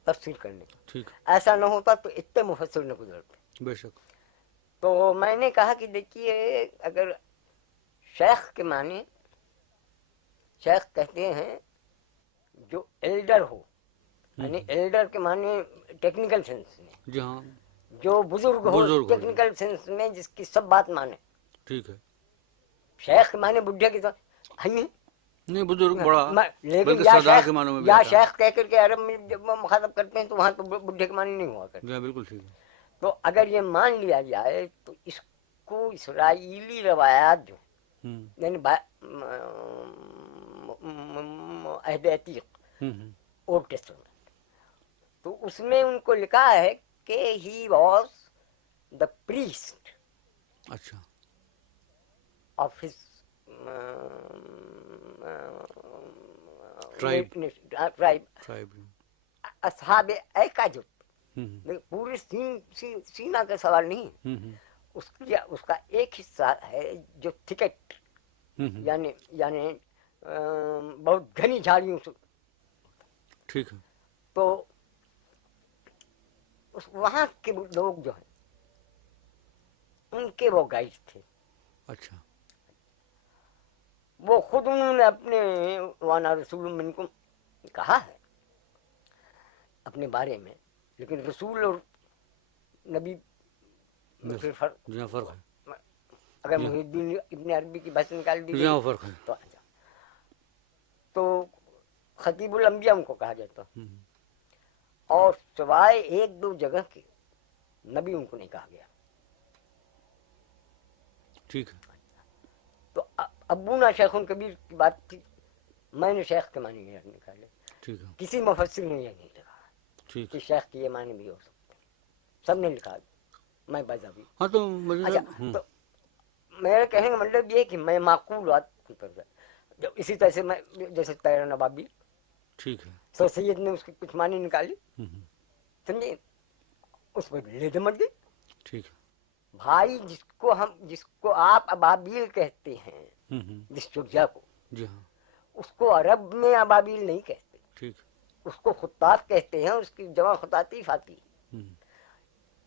तफसीर करने का। ठीक, ऐसा न होता तो इतने मुफस्सिर न गुजरते। बेशक, तो मैंने कहा कि देखिए, अगर शेख के माने, शेख कहते हैं जो एल्डर हो, यानी एल्डर के माने टेक्निकल सेंस में, जी हाँ, जो बुजुर्ग हो बुजुर्ग हो, टेक्निकल सेंस में, जिसकी सब बात माने। ठीक है। शेख के माने बुढ़े की तो है नहीं, बुजुर्ग बड़ा, लेकिन बल्कि या सरदार शेख के मानों में भी या आता है। शेख कह करके अरब में जब मुखातब करते हैं तो वहां तो बुढ़े के माने नहीं हुआ करते। जी, बिल्कुल ठीक है। तो अगर ये मान लिया जाए तो इसको इसराइली रवायात जो यानी अहद अतीक ओल्ड टेस्टामेंट, तो उसमें उनको लिखा है कि ही वॉज द प्रीस्ट अच्छा, ऑफ हिज ट्राइब, असहाब ऐकाजुब। पूरे सीना का सवाल नहीं, उसका एक हिस्सा है जो थिकेट यानी बहुत घनी झाड़ियों से, ठीक है। तो उस वहाँ के लोग जो हैं उनके वो गाइड थे। अच्छा, वो खुद उन्होंने अपने वाना रसूल मिनकुम कहा है अपने बारे में, लेकिन रसूल और नबी में फिर फर्क है। अगर मुहिद्दीन इब्न अरबी की बात निकाल दी फर्क है। तो खतीबुल अंबिया उनको कहा जाता, और सिवाय 1-2 जगह के नबी उनको नहीं कहा गया। ठीक है। तो अबूना शेखुन कबीर की बात थी, मैंने शेख के मानी नहीं निकाले। ठीक है। किसी मुफस्सिर ने ये नहीं लिखा ठीक कि शेख की ये माने भी हो सकते, सबने लिखा, मैं बजावी। हाँ तो अच्छा, तो मेरे कहने का मतलब ये कि मैं माकूल बात पर जब इसी तरह से मैं जैसे तैरा नवाबी, ठीक है, तो सैयद ने उसकी कुछ मानी निकाली, समझे, उस पर ले मत गई। ٹھیک ہے. بھائی جس کو آپ ابابیل کہتے ہیں، جس چڑیا کو، جی ہاں. اس کو عرب میں ابابیل نہیں کہتے، ٹھیک. اس کو خطاف کہتے ہیں. اس کی جمع خطاطیف آتی ہے. ہوں.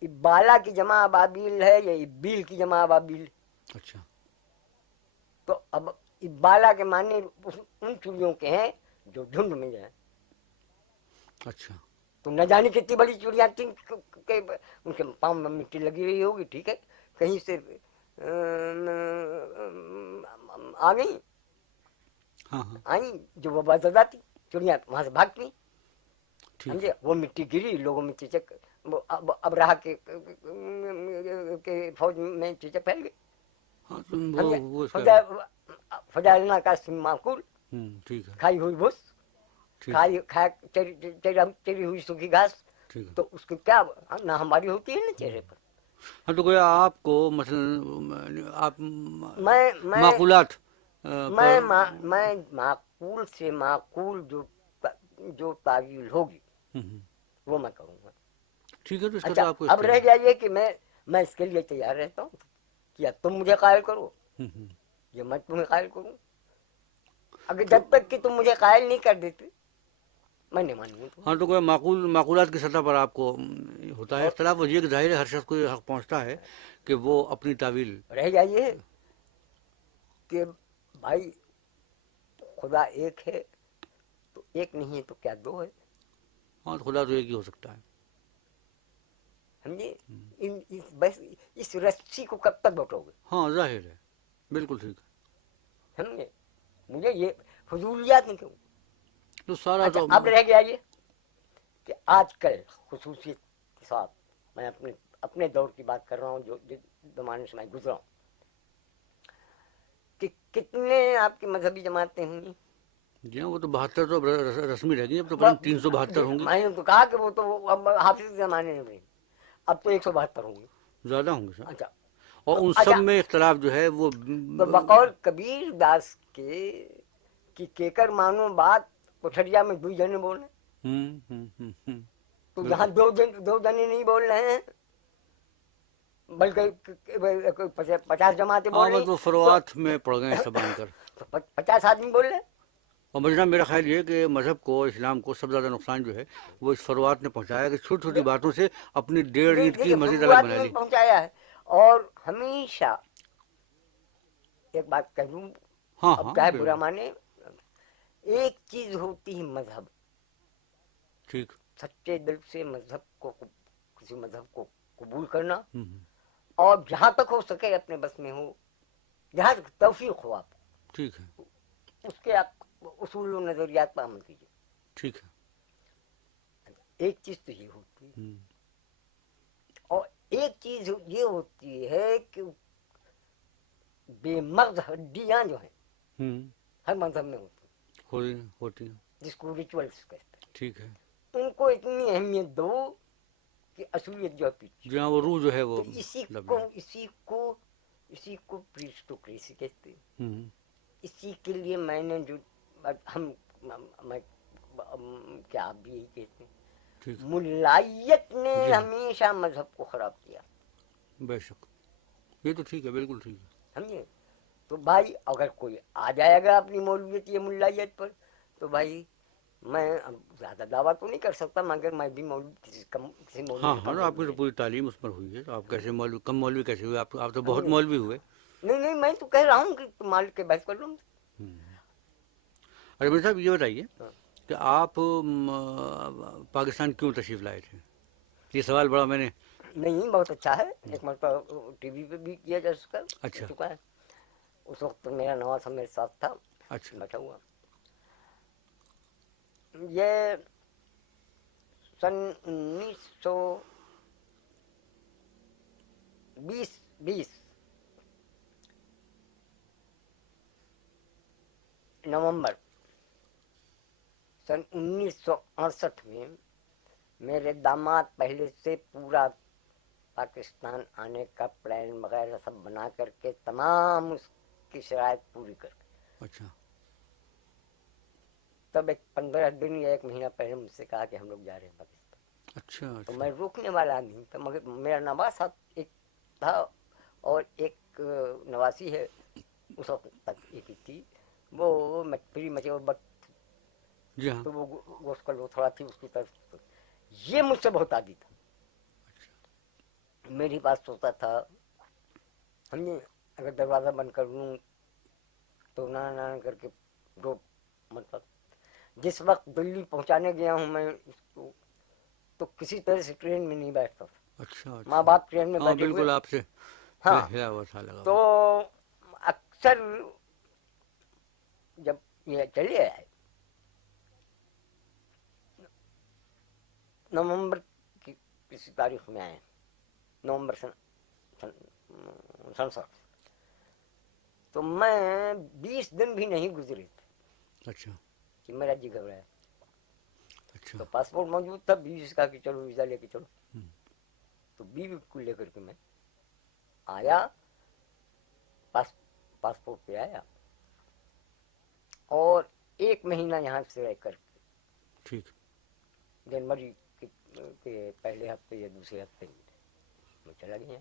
ابالا کی جمع ابابیل ہے یا ابیل کی جمع ابابیل. اچھا. تو اب ابالا کے معنی ان چڑیوں کے ہیں جو جھنڈ میں جائیں. اچھا. تو نہ جانے کتنی بڑی چڑیاں تھیں کہ ان کے پاؤں میں مٹی لگی رہی ہوگی. ٹھیک ہے، کہیں سے آ گئی، ہاں ہاں. آئیں جو وبا زدہ تھی چڑیاں وہاں سے بھاگتی. ٹھیک. سمجھے، وہ مٹی گری، لوگوں میں چیچک، ابراہ کے فوج میں چیچک پھیل گئی. ہاں سمجھے، وہ اس کا. فجالنا کا معقول، ٹھیک ہے. کھائی ہوئی بھس، ٹھیک. چری ہوئی سوکھی گھاس. ٹھیک ہے. تو اس کی کیا نہ ہماری ہوتی ہے نا چہرے پر. ہاں تو گویا آپ کو مثلا آپ میں معقولات پر. میں معقول سے معقول جو تعویل ہوگی وہ میں کروں گا. ٹھیک ہے، تو اس کا اچھا، تو آپ کو اب رہ گیا یہ کہ میں اس کے لیے تیار رہتا ہوں. کیا تم مجھے قائل کرو یا میں تمہیں قائل کروں. اگر تو جب تک کہ تم مجھے قائل نہیں کر دیتے میں نہیں مانوں گا. ہاں تو کوئی معقولات کی سطح پر آپ کو ہوتا ہے اختلاف. اور یہ کہ ظاہر ہے ہر شخص کو یہ حق پہنچتا ہے کہ وہ اپنی تعویل. رہ جائیے کہ بھائی خدا ایک ہے تو ایک نہیں ہے تو کیا دو ہے. ہاں تو خدا تو ایک ہی ہو سکتا ہے. سمجھے، بس اس رسی کو کب تک بٹو گے. ہاں ظاہر ہے، بالکل ٹھیک ہے. سمجھے، مجھے یہ فضولیات نہیں کیوں. تو سارا اچھا، تو. اب رہ گیا یہ کہ آج کل خصوصیت کے ساتھ میں اپنے دور کی بات کر رہا ہوں جو زمانے سے میں گزرا ہوں، کہ کتنے آپ کی مذہبی جماعتیں ہوئی. جی ہاں، وہ تو 72 تو رسمی رہ گئی. اب تو پتہ نہیں 372 ہوں گی. میں نے تو کہا کہ وہ تو اب حافظ کے زمانے میں نہیں، اب تو 172 ہوں گی. زیادہ ہوں گے سر. اچھا، اور ان اچھا، سب میں اختلاف جو ہے وہ. تو بقول کبیر داس کے کہ کیکر مانو بات کوٹھریا میں 2 جنے بول رہے ہیں. تو جہاں 2 جنے نہیں بول رہے ہیں بلکہ 50 جماعتیں بول ہاں رہی بس وہ ہیں فروعات میں پڑ گئے ہیں سب آن کر. تو 50 آدمی بول رہے ہیں. اور مجھے میرا خیال یہ ہے کہ مذہب کو، اسلام کو سب زیادہ نقصان جو ہے وہ اس فروعات نے پہنچایا کہ چھوٹی چھوٹی باتوں سے اپنی 1.5 اینٹ کی دیکھیے مسجد الگ فروعات بنا میں لی. پہنچایا ہے. اور ہمیشہ ایک بات کہہ دوں، ہاں اب ہاں چاہے برا بالکل. مانے، ایک چیز ہوتی ہے مذہب. ٹھیک. سچے دل سے کسی مذہب کو قبول کرنا، ہوں. اور جہاں تک ہو سکے اپنے بس میں ہو، جہاں تک توفیق ہو آپ ٹھیک ہے. اس کے آپ اصول و نظریات پر عمل کیجیے. ٹھیک ہے. ایک چیز تو یہ ہوتی ہے، اور ایک چیز یہ ہوتی ہے کہ بے مغز ہڈیاں جو ہیں ہر مذہب میں ہوتی ہیں. جس کو ریچولس کہتے ٹھیک ہے. ہیں، ان کو اتنی اہمیت دو کہ اصولیت جو ہے پیچھے. جہاں وہ روح جو ہے تو وہ اسی دب کو پریسٹوکریسی کہتے ہیں. جائے. اسی کے لیے میں نے جو میں کیا آپ بھی یہی کہتے ہیں، ٹھیک. ملائیت نے جی ہاں، ہمیشہ مذہب کو خراب کیا. بے شک. یہ تو ٹھیک ہے، بالکل ٹھیک ہے. سمجھے. تو بھائی اگر کوئی آ جائے گا اپنی مولویت یا ملائیت پر تو بھائی میں زیادہ دعویٰ تو نہیں کر سکتا، مگر میں بھی کسی مولوی ہاں سے ہاں، کم تو آپ کی مولوی تو نہیں. پوری تعلیم اس پر ہوئی ہے، تو آپ کیسے کم مولوی کیسے ہوئے؟ آپ تو بہت سمجھے؟ مولوی ہوئے. نہیں، میں تو کہہ رہا ہوں کہ مالک کے بحث کر لوں. اچھا میرے صاحب یہ بتائیے کہ آپ پاکستان کیوں تشریف لائے تھے؟ یہ سوال بڑا میں نے. نہیں، بہت اچھا ہے. ایک مرتبہ ٹی وی پہ بھی کیا جا اچھا. چکا ہے. اس وقت میرا نواز میرے ساتھ تھا اچھا. بیٹھا ہوا. یہ سن 1920 نومبر سن 1968 میں میرے داماد پہلے سے پورا پاکستان آنے کا پلان وغیرہ سب بنا کر کے تمام اس کی شرائط پوری کر کے. اچھا. تب ایک 15 دن یا 1 مہینہ پہلے مجھ سے کہا کہ ہم لوگ جا رہے ہیں پاکستان. अच्छा तो अच्छा मैं रोकने वाला नहीं था, मगर मेरा नवासा एक था और एक नवासी है, उस वक्त तक एक ही थी, वो प्री मचे बट, जी हाँ तो वो गोश्त लो थोड़ा थी उसकी तरफ। ये मुझसे बहुत आदि था, मेरे पास सोता था, हमने अगर दरवाज़ा बंद कर लूँ तो ना ना करके दो, मतलब जिस वक्त दिल्ली पहुंचाने गया हूँ मैं इसको, तो किसी तरह से ट्रेन में नहीं बैठता था, अच्छा माँ अच्छा बाप ट्रेन में हाँ बैठे हुए, बिल्कुल आपसे हाँ, हिला हुआ था लगा तो हुआ अक्सर जब ये चले आए नवंबर की किसी तारीख में आए, नवंबर सन 67, तो मैं 20 दिन भी नहीं गुजरे थे अच्छा कि मेरा जी घबराया। अच्छा तो पासपोर्ट मौजूद था, बीवी का कि चलो वीज़ा लेके चलो, हम्म, तो बीवी को लेकर के मैं आया, पासपोर्ट पे आया, और 1 महीना यहाँ से रह कर ठीक जनवरी के पहले हफ्ते या दूसरे हफ्ते में चला गया।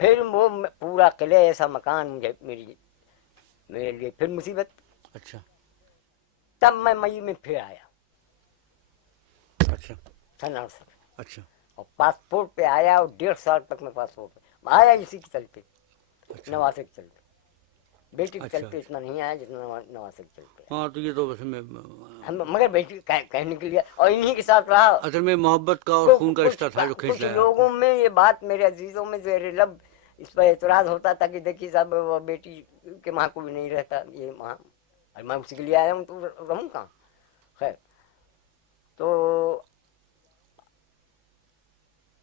फिर वो पूरा किले ऐसा मकान मुझे मेरे लिए फिर मुसीबत। अच्छा तब मैं मई में फिर आया अच्छा सन 68, अच्छा और पासपोर्ट पे आया, और 1.5 साल तक मैं पासपोर्ट पे आया, इसी के चलते, अच्छा नवासे के चलते, बेटी के अच्छा चलते इतना नहीं आया जितना नवासे के चलते हाँ तो ये तो वैसे में हम, मगर बेटी कहने के लिए और इन्हीं के साथ रहा। असल में मोहब्बत का और खून का रिश्ता था जो खींच कुछ लाया आपको लोगों में ये बात, मेरे अजीजों में ज़ेर लब इस पर एतराज़ होता था कि देखिए साहब वो बेटी के माँ को भी नहीं रहता ये माँ, अरे मैं उसी के लिए आया हूँ तो रहूँ कहाँ। खैर, तो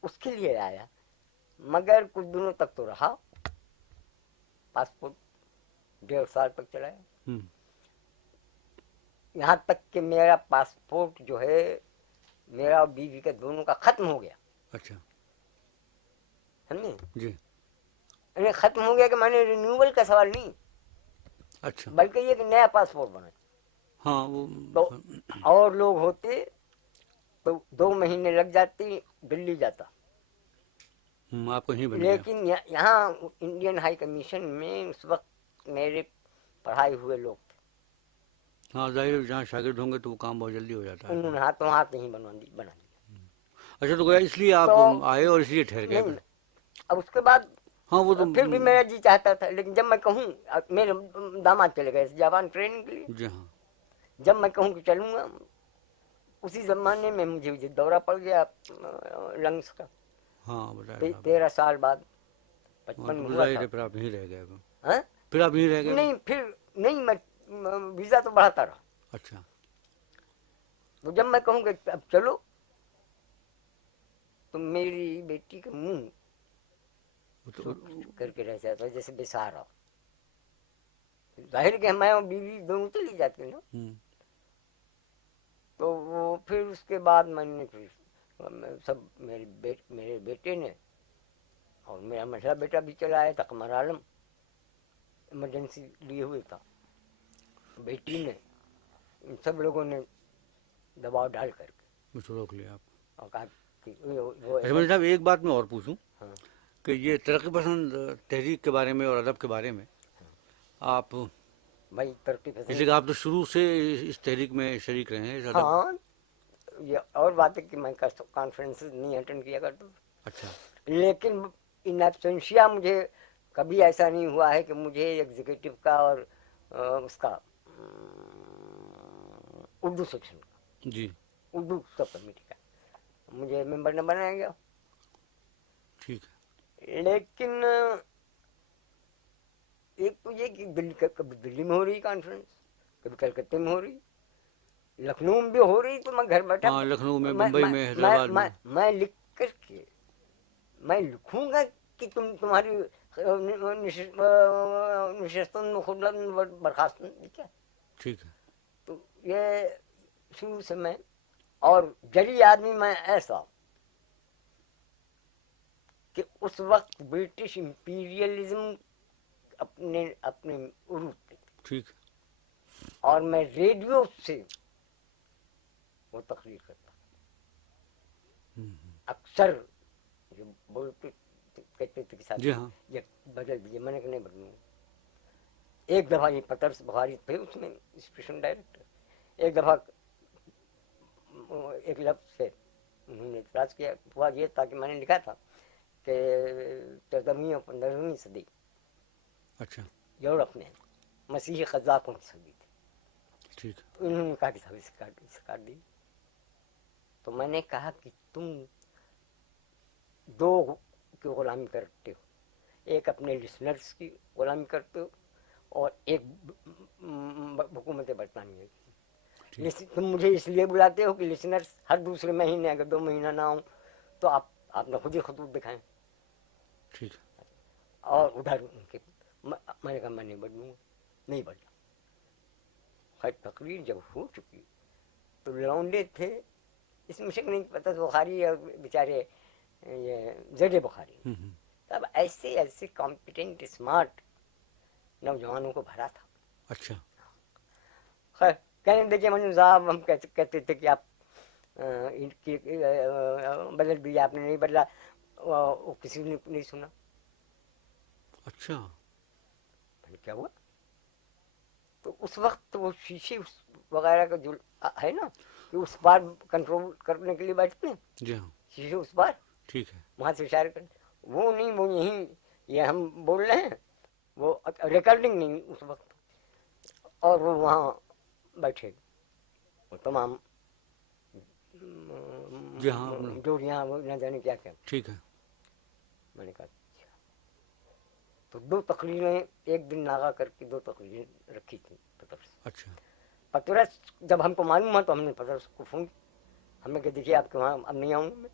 उसके लिए आया, मगर कुछ दिनों तक तो रहा, पासपोर्ट 1.5 साल तक चलाया, हम्म, यहाँ तक कि मेरा पासपोर्ट जो है मेरा और बीवी का दोनों का खत्म हो गया, अच्छा समझे। जी अरे खत्म हो गया कि मैंने रिन्यूअल का सवाल नहीं, अच्छा बल्कि ये कि नया पासपोर्ट बना। हाँ वो तो और लोग होते तो 2 महीने लग जाती, दिल्ली जाता, आपको यहीं बन गया लेकिन यहाँ इंडियन हाई कमीशन में उस वक्त मेरे पढ़ाए हुए लोग थे, हाँ जाहिर है, जहाँ शागिर्द होंगे तो वो काम बहुत जल्दी हो जाता है उन्होंने हाथों हाथ नहीं बना दिया। अच्छा तो गया इसलिए आप तो आए और इसलिए ठहर गए नहीं, फिर अब उसके बाद हाँ वो तो फिर भी मेरा जी चाहता था, लेकिन जब मैं कहूँ, मेरे दामाद चले गए जापान ट्रेनिंग के लिए, जी हाँ जब मैं कहूँ कि चलूँगा, उसी जमाने में मुझे दौरा पड़ गया लंग्स का, हाँ बताया था 13 साल बाद, हाँ 55 तो में फिर हुआ जाहिर है था। फिर आप यहीं रह गए हाँ? फिर आप यहीं रह गए नहीं फिर नहीं, मैं वीज़ा तो बढ़ाता रहा, अच्छा तो जब मैं कहूँ कि अब चलो, तो मेरी बेटी का मुंह वो तो सूख करके रह जाता जैसे बेसहारा। जाहिर कि मैं और बीवी दोनों चली जाती ना, तो वो फिर उसके बाद मैंने फिर सब मेरे बेटे ने, और मेरा मझला बेटा भी चला आया था, कमर आलम, इमरजेंसी लिए हुए था, बेटी ने, इन सब लोगों ने दबाव डाल करके मुझे रोक लिया आप और कहा कि वो अच्छा मुझे ऐसा। साहब एक बात मैं और पूछूं हाँ, कि ये तरक्की पसंद तहरीक के बारे में और अदब के बारे में आप भाई तरक्की इसलिए पसंद। कि आप तो शुरू से इस तहरीक में शरीक रहे हैं इस अदब हाँ, ये और बात है कि मैं कॉन्फ्रेंसेस नहीं अटेंड किया करता, अच्छा लेकिन इन एब्सेंशिया मुझे कभी ऐसा नहीं हुआ है कि मुझे एग्जीक्यूटिव का और उसका उर्दू सेक्शन का, जी उर्दू सब कमेटी का मुझे मेंबर न बनाया गया, ठीक लेकिन एक तो ये कि कभी दिल्ली में हो रही कॉन्फ्रेंस, कभी कलकत्ते में हो रही, लखनऊ में भी हो रही, तो मैं घर बैठा, हाँ लखनऊ में मैं मुंबई मैं में मैं हैदराबाद मैं, में मैं लिख करके मैं लिखूंगा कि तुम्हारी निशस्तन खुल्लन बर्खास्त क्या। ठीक है तो ये शुरू से मैं, और जरी आदमी मैं ऐसा कि उस वक्त ब्रिटिश इंपीरियलिज्म अपने अपने उरूज पे, ठीक और मैं रेडियो से वो तकरीर करता, अक्सर जो बोलते कहते थे कि साहब जी हाँ। ये बदल दीजिए, मैंने कहा नहीं बदलूंगा। एक दफ़ा ये पतरस बुखारी थे उसमें स्टेशन डायरेक्टर, एक दफ़ा एक लफ्ज़ से उन्होंने इतराज़ किया, हुआ ये था कि मैंने लिखा था कि 14वीं और 15वीं सदी अच्छा यूरोप में मसीही क़ज़ाक़ों की सदी थी। ठीक। उन्होंने कहा कि साहब इसे काट दी। तो मैंने कहा कि तुम दो की ग़ुलामी करते हो, एक अपने लिसनर्स की ग़ुलामी करते हो और एक हुकूमत बरतानिया की। तुम मुझे इसलिए बुलाते हो कि लिसनर्स हर दूसरे महीने अगर 2 महीना ना हो तो आपने खुद ही खतूत दिखाएं। ठीक। और उधर उनके मैंने कहा मैं नहीं बदलूंगा, नहीं बदला। खैर तकरीर जब हो चुकी तो लौंडे थे, इसमें शक नहीं, पता बुखारी और बेचारे ये जडे बुखारी तब ऐसे ऐसे कॉम्पिटेंट स्मार्ट नौजवानों को भरा था। अच्छा। खैर कहने देखिए मंजूर साहब, हम कहते थे कि आप इनकी बदल दिया, आपने नहीं बदला, वो किसी ने नहीं सुना। अच्छा। क्या हुआ? तो उस वक्त तो वो शीशे वगैरह का जो है ना कि उस बार कंट्रोल करने के लिए बैठते हैं, जी हाँ। शीशे उस बार, ठीक है। वहाँ से इशारे कर, वो नहीं, वो यहीं ये हम बोल रहे हैं, वो रिकॉर्डिंग नहीं उस वक्त, और वो वहाँ बैठे, वो तमाम जी हाँ। जोड़ियाँ वो न जाने क्या क्या। ठीक है। मैंने कहा अच्छा। तो 2 तकरीरें एक दिन नागा करके 2 तकरीरें रखी थी पतरस। अच्छा। पतरस जब हमको मालूम हुआ तो हमने पतरस को फ़ोन, हमने कहा देखिए आपके वहाँ अब नहीं आऊँगा मैं।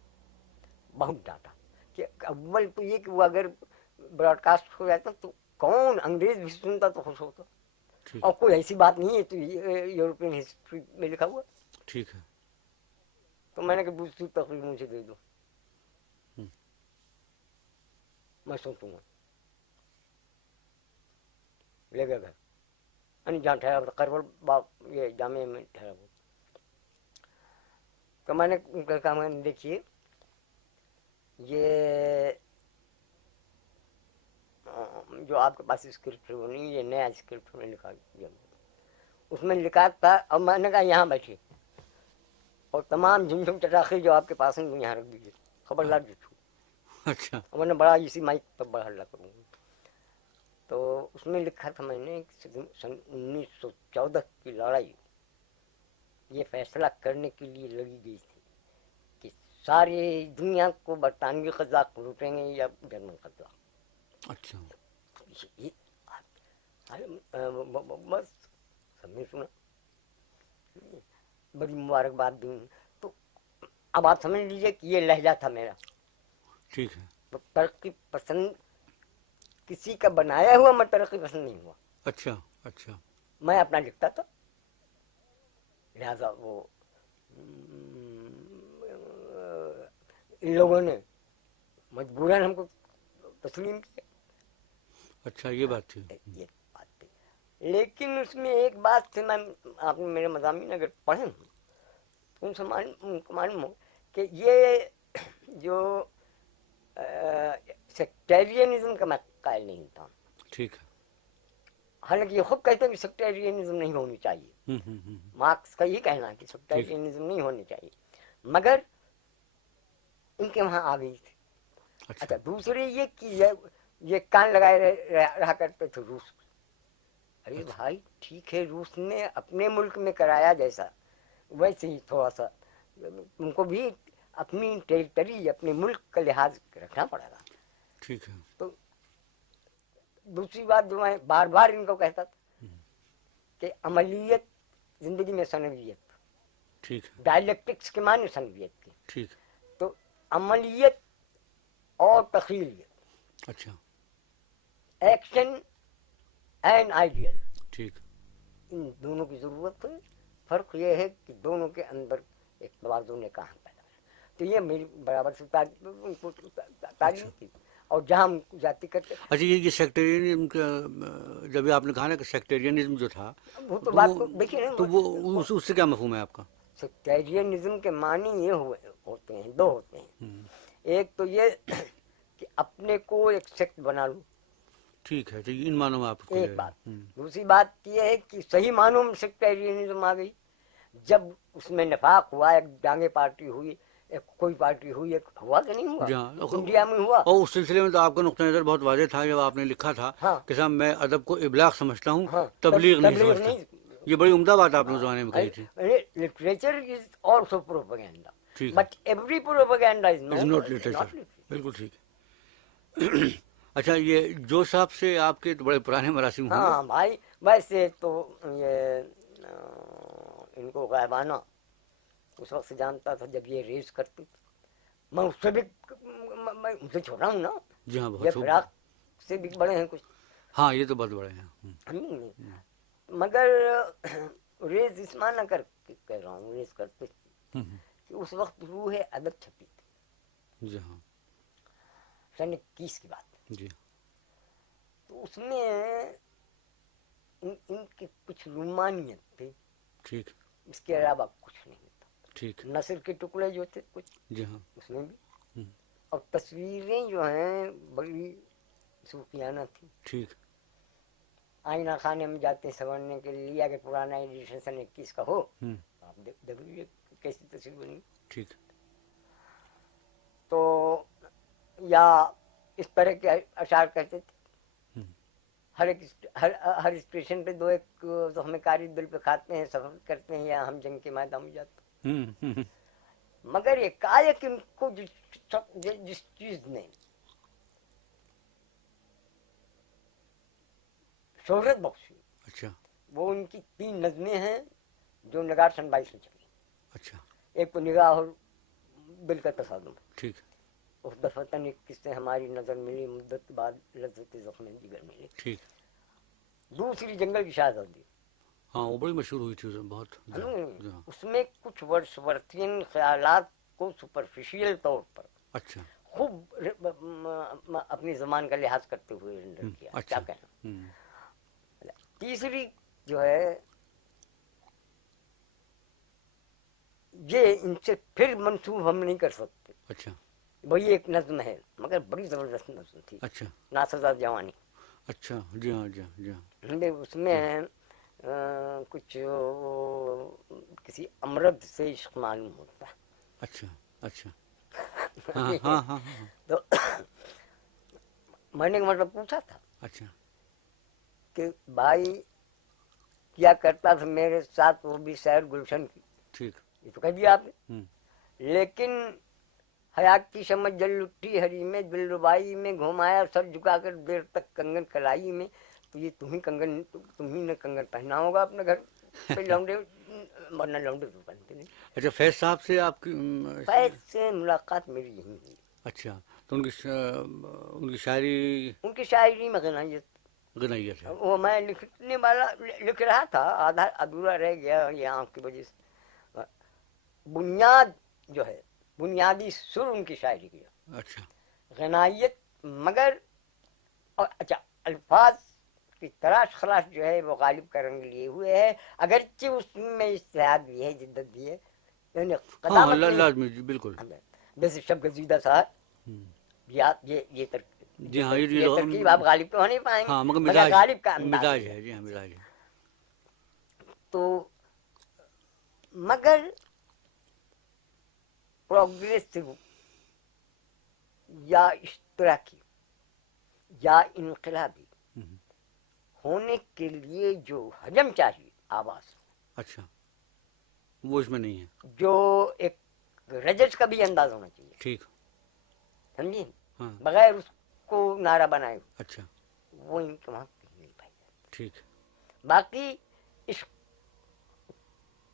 बहुत डांटा कि अव्वल तो ये कि वो अगर ब्रॉडकास्ट हो जाता तो कौन अंग्रेज भी सुनता तो खुश होता, और कोई ऐसी बात नहीं है तो यूरोपियन हिस्ट्री में लिखा हुआ। ठीक है। तो मैंने कहा दूसरी तकरीर मुझे दे दो, मैं सोचूंगा। ले गया घर, यानी जहाँ ठहरा था करवल बाग, ये जामे में ठहरा हुआ। तो मैंने उनका कहा मैंने देखिए ये जो आपके पास स्क्रिप्ट है वो नहीं, ये नया स्क्रिप्ट में लिखा दिया, उसमें लिखा था। अब मैंने कहा यहाँ बैठिए और तमाम झुमझुम चटाखे जो आपके पास हैं वो यहाँ रख दीजिए, खबरदार जो छू। अच्छा। मैंने बड़ा इसी माइक पर बड़ा हल्ला करूँगा। तो उसमें लिखा था मैंने सन 1914 की लड़ाई ये फैसला करने के लिए लड़ी गई थी कि सारी दुनिया को बरतानवी क़ज़ाक़ लूटेंगे या जर्मन क़ज़ाक़। अच्छा। ये बस सबने सुना, बड़ी मुबारकबाद दी। तो अब आप समझ लीजिए कि ये लहजा था मेरा। ठीक है। तो तरक्की पसंद किसी का बनाया हुआ मैं तरक्की पसंद नहीं हुआ। अच्छा। अच्छा। मैं अपना लिखता था, लिहाजा वो इन लोगों ने मजबूरन हमको तस्लीम किया। अच्छा, ये बात थी। ये बात थी, लेकिन उसमें एक बात थी, मैं आपने मेरे मज़ामीन अगर पढ़े तो उनसे मालूम हो कि ये जो सेक्टेरियनिज्म का मैं कायल नहीं था। ठीक है। हालांकि ये खुद कहते हैं कि सेक्टेरियनिज्म नहीं होनी चाहिए, मार्क्स का ये कहना है कि सेक्टेरियनिज्म नहीं होनी चाहिए, मगर इनके वहाँ आ गई थी। अच्छा, दूसरे ये कि ये कान लगाए रहा करते थे रूस। अरे भाई ठीक है, रूस ने अपने मुल्क में कराया जैसा वैसे ही थोड़ा सा तुमको भी अपनी टेरिटरी अपने मुल्क का लिहाज रखना पड़ेगा। ठीक है। तो दूसरी बात जो मैं बार बार इनको कहता था कि अमलियत जिंदगी में सनवियत, ठीक है, डायलेक्टिक्स के माने सनवियत की। ठीक। तो अमलियत और तखीलियत, अच्छा, एक्शन एंड आइडियल, ठीक। इन दोनों की जरूरत है। फर्क ये है कि दोनों के अंदर एक तवाज़ुन ने कहाँ पैदा है। तो ये मेरी बराबर से तालीम थी। और जहाँ हम जाति करते, अच्छा, ये सेक्टेरियनिज्म का जब आपने कहा ना कि सेक्टेरियनिज्म जो था वो तो बात को देखिए ना, तो वो उससे क्या मफहूम है आपका? سیکٹیرینزم کے معنی یہ ہوتے ہیں، دو ہوتے ہیں. ایک تو یہ کہ اپنے کو ایک سیکٹ بنا لوں، ٹھیک ہے، ان معنوں میں آپ کو ایک بات. دوسری بات یہ ہے کہ صحیح معنوں میں سیکٹیرینزم آ گئی جب اس میں نفاق ہوا، ایک ڈانگے پارٹی ہوئی، ایک کوئی پارٹی ہوئی، ایک ہوا کہ نہیں ہوا، انڈیا میں ہوا. اور اس سلسلے میں تو آپ کا نقطہ نظر بہت واضح تھا جب آپ نے لکھا تھا ہاں کہ صاحب میں ادب کو ابلاغ سمجھتا ہوں، ہاں، تبلیغ نہیں سمجھتا. یہ بڑی عمدہ بات آپ نے اس زمانے میں کہی تھی. لٹریچر از آلسو پروپیگنڈا، ٹھیک ہے، but every propaganda is is not literature. بالکل ٹھیک ہے. اچھا، یہ جو صاحب سے آپ کے تو بڑے پرانے مراسم ہوں گے. ہاں بھائی، ویسے تو یہ ان کو غائبانہ اس وقت سے جانتا تھا جب یہ ریز کرتی تھی. میں اس سے بھی میں ان سے چھوٹا ہوں نا، جی ہاں، یہ بہت فراق سے بھی بڑے ہیں کچھ. ہاں، یہ تو بہت بڑے ہیں. مگر ریز اس معنی کر کے کہہ رہا ہوں، ریز کرتے تھے کہ اس وقت روح ادب چھپی تھی. جی ہاں، سن 21 کی بات. جی تو اس میں ان کی کچھ رومانیت تھی، ٹھیک، اس کے علاوہ کچھ نہیں تھا. ٹھیک. نثر کے ٹکڑے جو تھے کچھ جی ہاں، اس میں بھی، اور تصویریں جو ہیں بڑی صوفیانہ تھیں. ٹھیک. آئینہ خانے میں جاتے ہیں سنورنے کے لیے، اگر پرانا ایڈیشن سن 21 کا ہو آپ دیکھ لیجیے کیسی تصویر بنی. ٹھیک. تو یا اس طرح کے اشعار کہتے تھے. ہر اسٹیشن پہ دو ایک تو ہمیں کاری دل پہ کھاتے ہیں، سفر کرتے ہیں یا ہم جنگ کے میدان میں جاتے ہیں. مگر یہ کایا کہ ان کو جس چیز نے شہرت بخشی، اچھا، وہ ان کی 3 نظمیں ہیں جو نگار سن 22 میں چلی. اچھا، ایک تو نگاہ اور دل کا تصادم. ٹھیک. اس دفتن ایک کس سے ہماری نظر ملی، مدت بعد لذت زخم جگر ملی. ٹھیک. دوسری جنگل کی شہزادی. ہاں، وہ بڑی مشہور ہوئی تھی بہت. اس میں کچھ ورثین خیالات کو سپرفیشیل طور پر اچھا، خوب اپنی زمان کا لحاظ کرتے ہوئے رینڈر کیا. اچھا. کیا کہنا. تیسری جو ہے یہ ان سے پھر منسوب ہم نہیں کر سکتے. اچھا، وہی ایک نظم ہے مگر بڑی زبردست نظم تھی. اچھا، ناسزا جوانی. اچھا. جی ہاں، جی ہاں، جی ہاں. اس میں کچھ کسی امرد سے عشق معلوم ہوتا ہے. اچھا، اچھا. ہاں ہاں ہاں. تو میں نے مطلب پوچھا تھا اچھا، کہ بھائی کیا کرتا تھا میرے ساتھ، وہ بھی شہر گلشن کی. ٹھیک. یہ تو کہہ دیا آپ نے. لیکن حیات کی شمع جل اٹھی ہری میں، دل ربائی میں گھمایا سر جھکا کر دیر تک کنگن کلائی میں. تو یہ تمہیں نے کنگن پہنا ہوگا اپنے گھر پہ. لونڈے ورنہ لونڈے تو پہنتے نہیں. اچھا، فیض صاحب سے آپ کی فیض سے ملاقات میری یہیں ہوئی. اچھا، تو ان کی شاعری میں غنائیت ہے. وہ میں لکھنے والا لکھ رہا تھا، آدھا ادھورا رہ گیا یہ آنکھ کی وجہ سے. بنیاد جو ہے، بنیادی سر ان کی شاعری کی. اچھا، غنائیت. مگر اچھا، الفاظ کی تراش خلاش جو ہے وہ غالب کا رنگ لیے ہوئے ہے، اگرچہ اس میں اجتہاد بھی ہے، جدت بھی ہے. یعنی ہاں، لازمی، بالکل. جیسے شب گزیدہ صاحب، یہ جی ہاں، یہ ترکیب آپ غالب تو ہو نہیں پائیں گے. ہاں، مگر غالب کا مزاج ہے. جی ہاں، مزاج ہے. تو مگر پروگریسو یا اشتراکی یا انقلابی ہونے کے لیے جو حجم چاہیے آواز، اچھا، وہ اس میں نہیں ہے. جو ایک رجس کا بھی انداز ہونا چاہیے. ٹھیک. سمجھے؟ ہاں، بغیر اس کو نعرہ بنائے. اچھا، وہ ان کے وہاں نہیں پائی جاتی. ٹھیک. باقی اس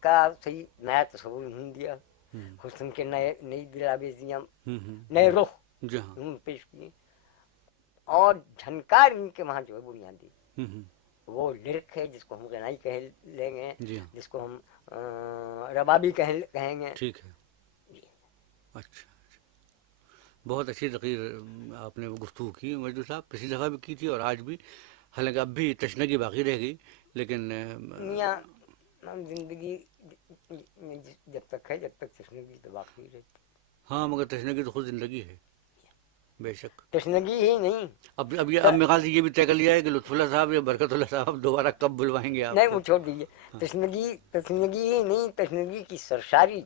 کا صحیح نیا تصور نہیں دیا. حسن کے نئی دلآویزیاں، نئے رخ جی ہاں، پیش کیے. اور جھنکار ان کے وہاں جو ہے بنیادی وہ لرک ہے، جس کو ہم غنائی کہہ لیں گے، جس کو ہم ربابی کہیں گے. ٹھیک ہے. اچھا، بہت اچھی تقریر آپ نے گفتگو کی مجدور صاحب. پچھلی دفعہ بھی کی تھی اور آج بھی، حالانکہ اب بھی تشنگی باقی رہ گئی، لیکن जिंदगी जब तक है, जब तक तशनगी तो बाकी रहती। हाँ मगर तशनगी तो खुद जिंदगी है, बेशक। तशनगी ही नहीं, अब मेरे ख्याल से ये भी तय कर लिया है कि लुत्फुल्लाह साहब या बरकतुल्लाह साहब दोबारा कब बुलवाएंगे नहीं आप? वो छोड़ दीजिए। तशनगी तशनगी ही नहीं, तशनगी की सरसारी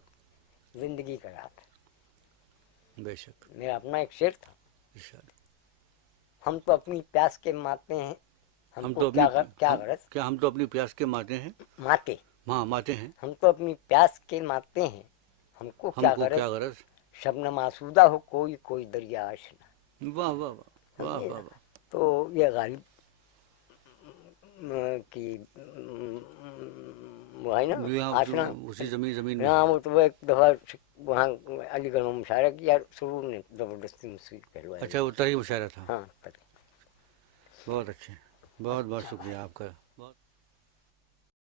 जिंदगी का रात है। बेशक। मेरा अपना एक शेर था, इरशाद। हम तो अपनी प्यास के माते हैं, हम हमको तो क्या अपनी क्या गरज। क्या हम तो अपनी प्यास के माते हैं, माते, हाँ माते हैं, हम तो अपनी प्यास के माते हैं, हमको क्या हमको क्या गरज। गरज। शबनम आसूदा हो कोई कोई दरिया आशना। वाह वाह वाह वाह वाह वाह। तो ये गालिब की वो है ना ये आप आशना। उसी जमीन में हाँ है। वो तो वो एक दफा वहाँ अलीगढ़ में मुशायरा किया, सुरूर ने जबरदस्ती मुझसे कहलवाया। अच्छा वो तरी मुशायरा था। हाँ बहुत अच्छे, बहुत बहुत शुक्रिया आपका।